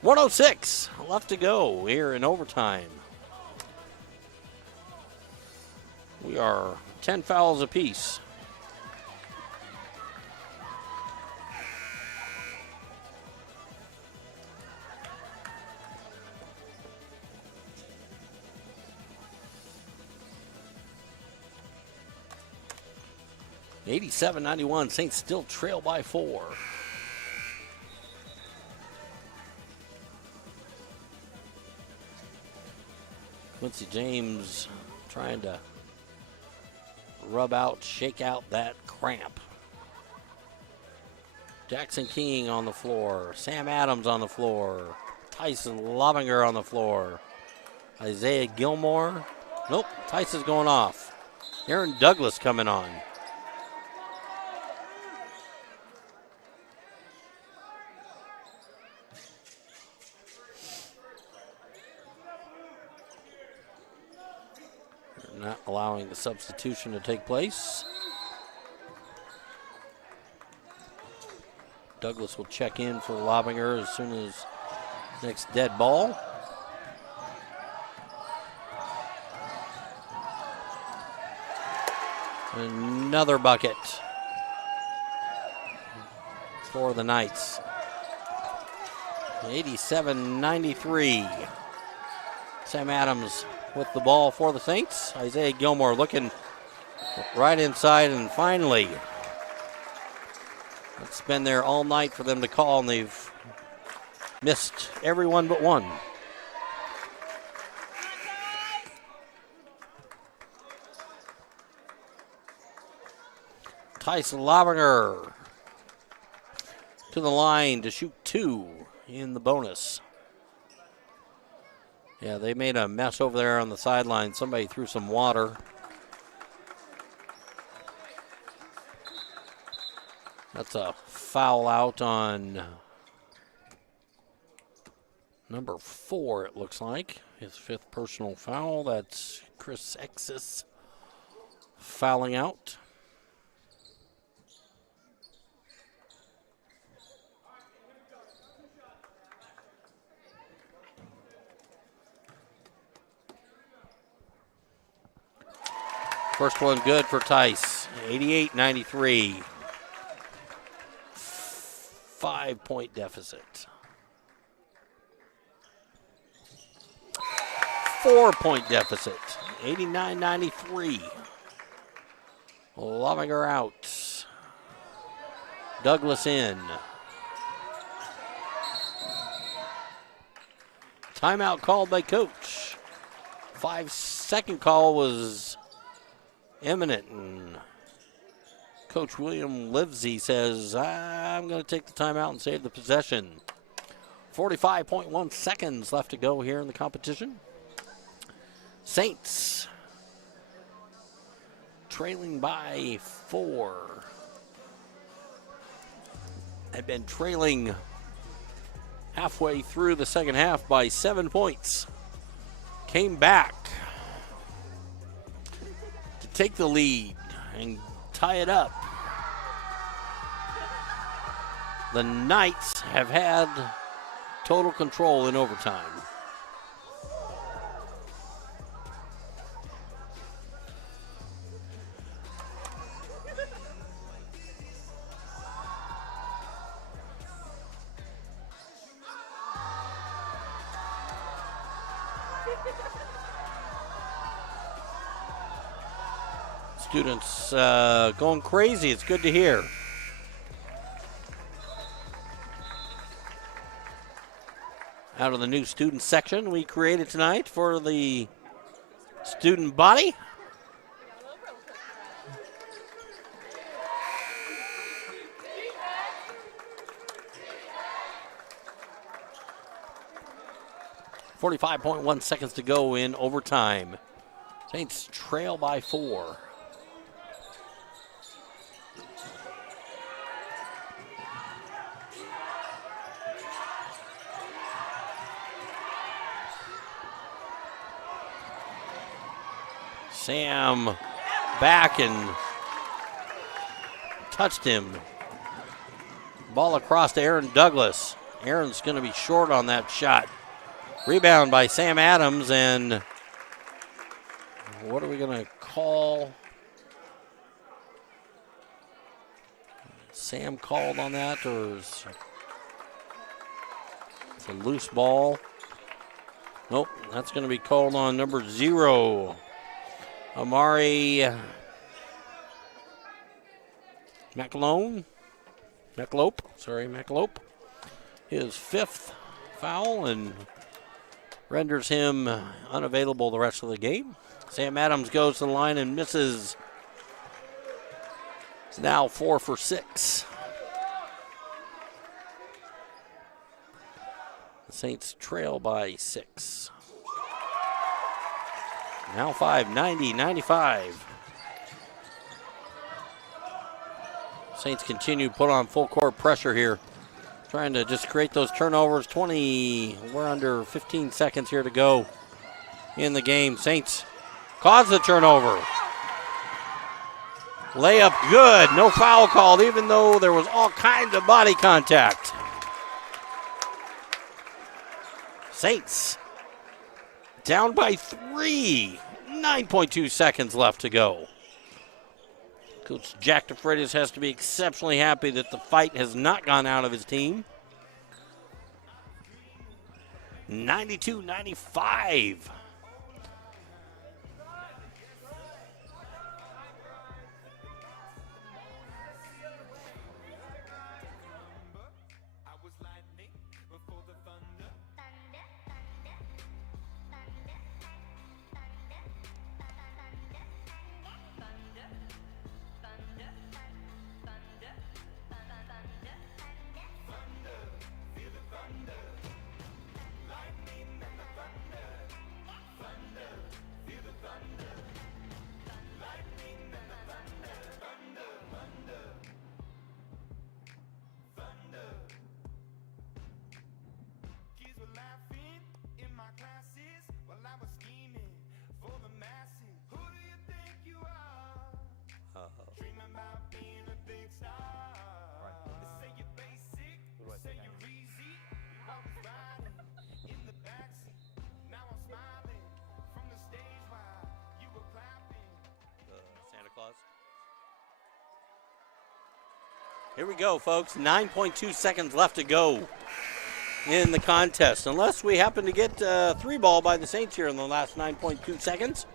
.106 left to go here in overtime. We are 10 fouls apiece. (87-91). Saints still trail by 4. Quincy James trying to shake out that cramp. Jackson King on the floor. Sam Adams on the floor. Tyson Lovinger on the floor. Isaiah Gilmore. Nope, Tyson's going off. Aaron Douglas coming on. Not allowing the substitution to take place. Douglas will check in for Lobinger as soon as next dead ball. Another bucket for the Knights. 87-93. Sam Adams with the ball for the Saints. Isaiah Gilmore looking right inside, and finally, it's been there all night for them to call, and they've missed everyone but one. Tyson Lovinger to the line to shoot 2. in the bonus. Yeah, they made a mess over there on the sideline. Somebody threw some water. That's a foul out on number 4, it looks like. His 5th personal foul. That's Chris Exis fouling out. First one good for Tice. 88-93. 5-point deficit. 4-point deficit. 89-93. Lovinger out. Douglas in. Timeout called by coach. 5-second call was imminent, and Coach William Livesey says, I'm going to take the timeout and save the possession. 45.1 seconds left to go here in the competition. Saints trailing by 4. They've been trailing halfway through the second half by 7 points. Came back to take the lead and tie it up. The Knights have had total control in overtime. Students going crazy. It's good to hear. Out of the new student section we created tonight for the student body. .1 seconds to go in overtime. Saints trail by 4. Sam back and touched him. Ball across to Aaron Douglas. Aaron's going to be short on that shot. Rebound by Sam Adams, and what are we going to call? Sam called on that, or is it's a loose ball? Nope, that's going to be called on number 0. Amari McAlope. His 5th foul and renders him unavailable the rest of the game. Sam Adams goes to the line and misses. It's now 4 for 6. The Saints trail by 6. Now 5, 90-95. Saints continue to put on full court pressure here. Trying to just create those turnovers. We're under 15 seconds here to go in the game. Saints cause the turnover. Layup good, no foul called, even though there was all kinds of body contact. Saints down by 3. 9.2 seconds left to go. Coach Jack DeFreitas has to be exceptionally happy that the fight has not gone out of his team. 92-95. Here we go, folks. 9.2 seconds left to go in the contest. Unless we happen to get 3 ball by the Saints here in the last 9.2 seconds.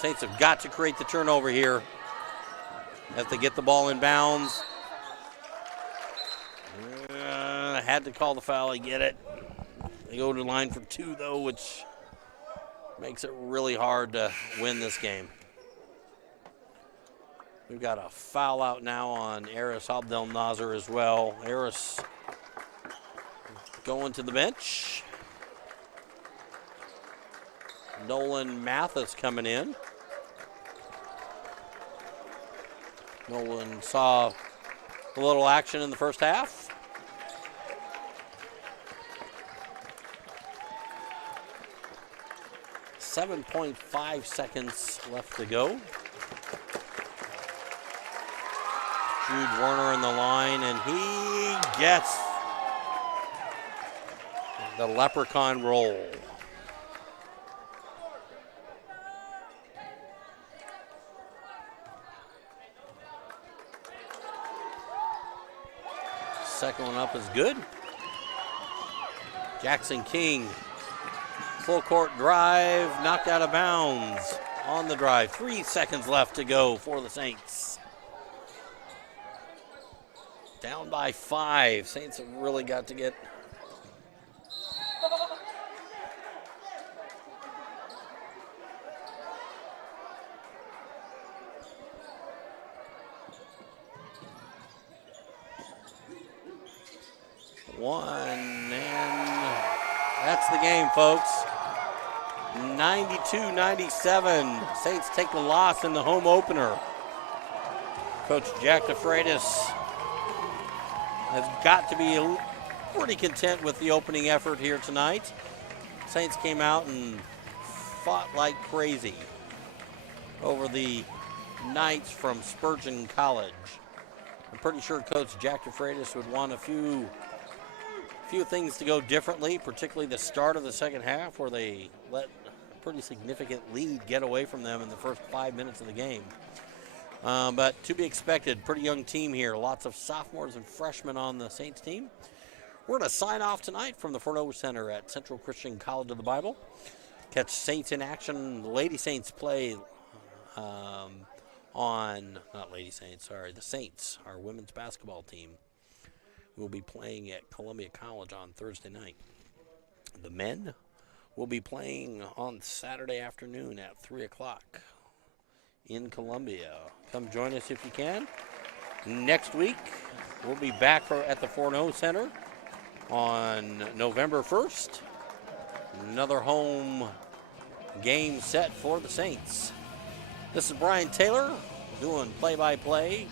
Saints have got to create the turnover here as they get the ball in bounds. Had to call the foul. I get it. They go to the line for 2, though, which makes it really hard to win this game. We've got a foul out now on Aris Abdel Nasser as well. Aris going to the bench. Nolan Mathis coming in. Nolan saw a little action in the first half. .5 seconds left to go. Jude Warner in the line, and he gets the leprechaun roll. Second one up is good. Jackson King, full court drive, knocked out of bounds on the drive. 3 seconds left to go for the Saints. Down by 5. Saints have really got to get one, and that's the game, folks. 92-97. Saints take the loss in the home opener. Coach Jack DeFreitas has got to be pretty content with the opening effort here tonight. Saints came out and fought like crazy over the Knights from Spurgeon College. I'm pretty sure Coach Jack DeFreitas would want a few things to go differently, particularly the start of the second half where they let a pretty significant lead get away from them in the first 5 minutes of the game. But to be expected, pretty young team here. Lots of sophomores and freshmen on the Saints team. We're going to sign off tonight from the Forneau Center at Central Christian College of the Bible. Catch Saints in action. The Lady Saints play the Saints, our women's basketball team, will be playing at Columbia College on Thursday night. The men will be playing on Saturday afternoon at 3 o'clock in Columbia. Come join us if you can. Next week, we'll be back at the Forneau Center on November 1st. Another home game set for the Saints. This is Brian Taylor doing play-by-play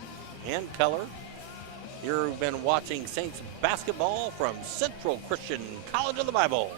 and color. You've been watching Saints basketball from Central Christian College of the Bible.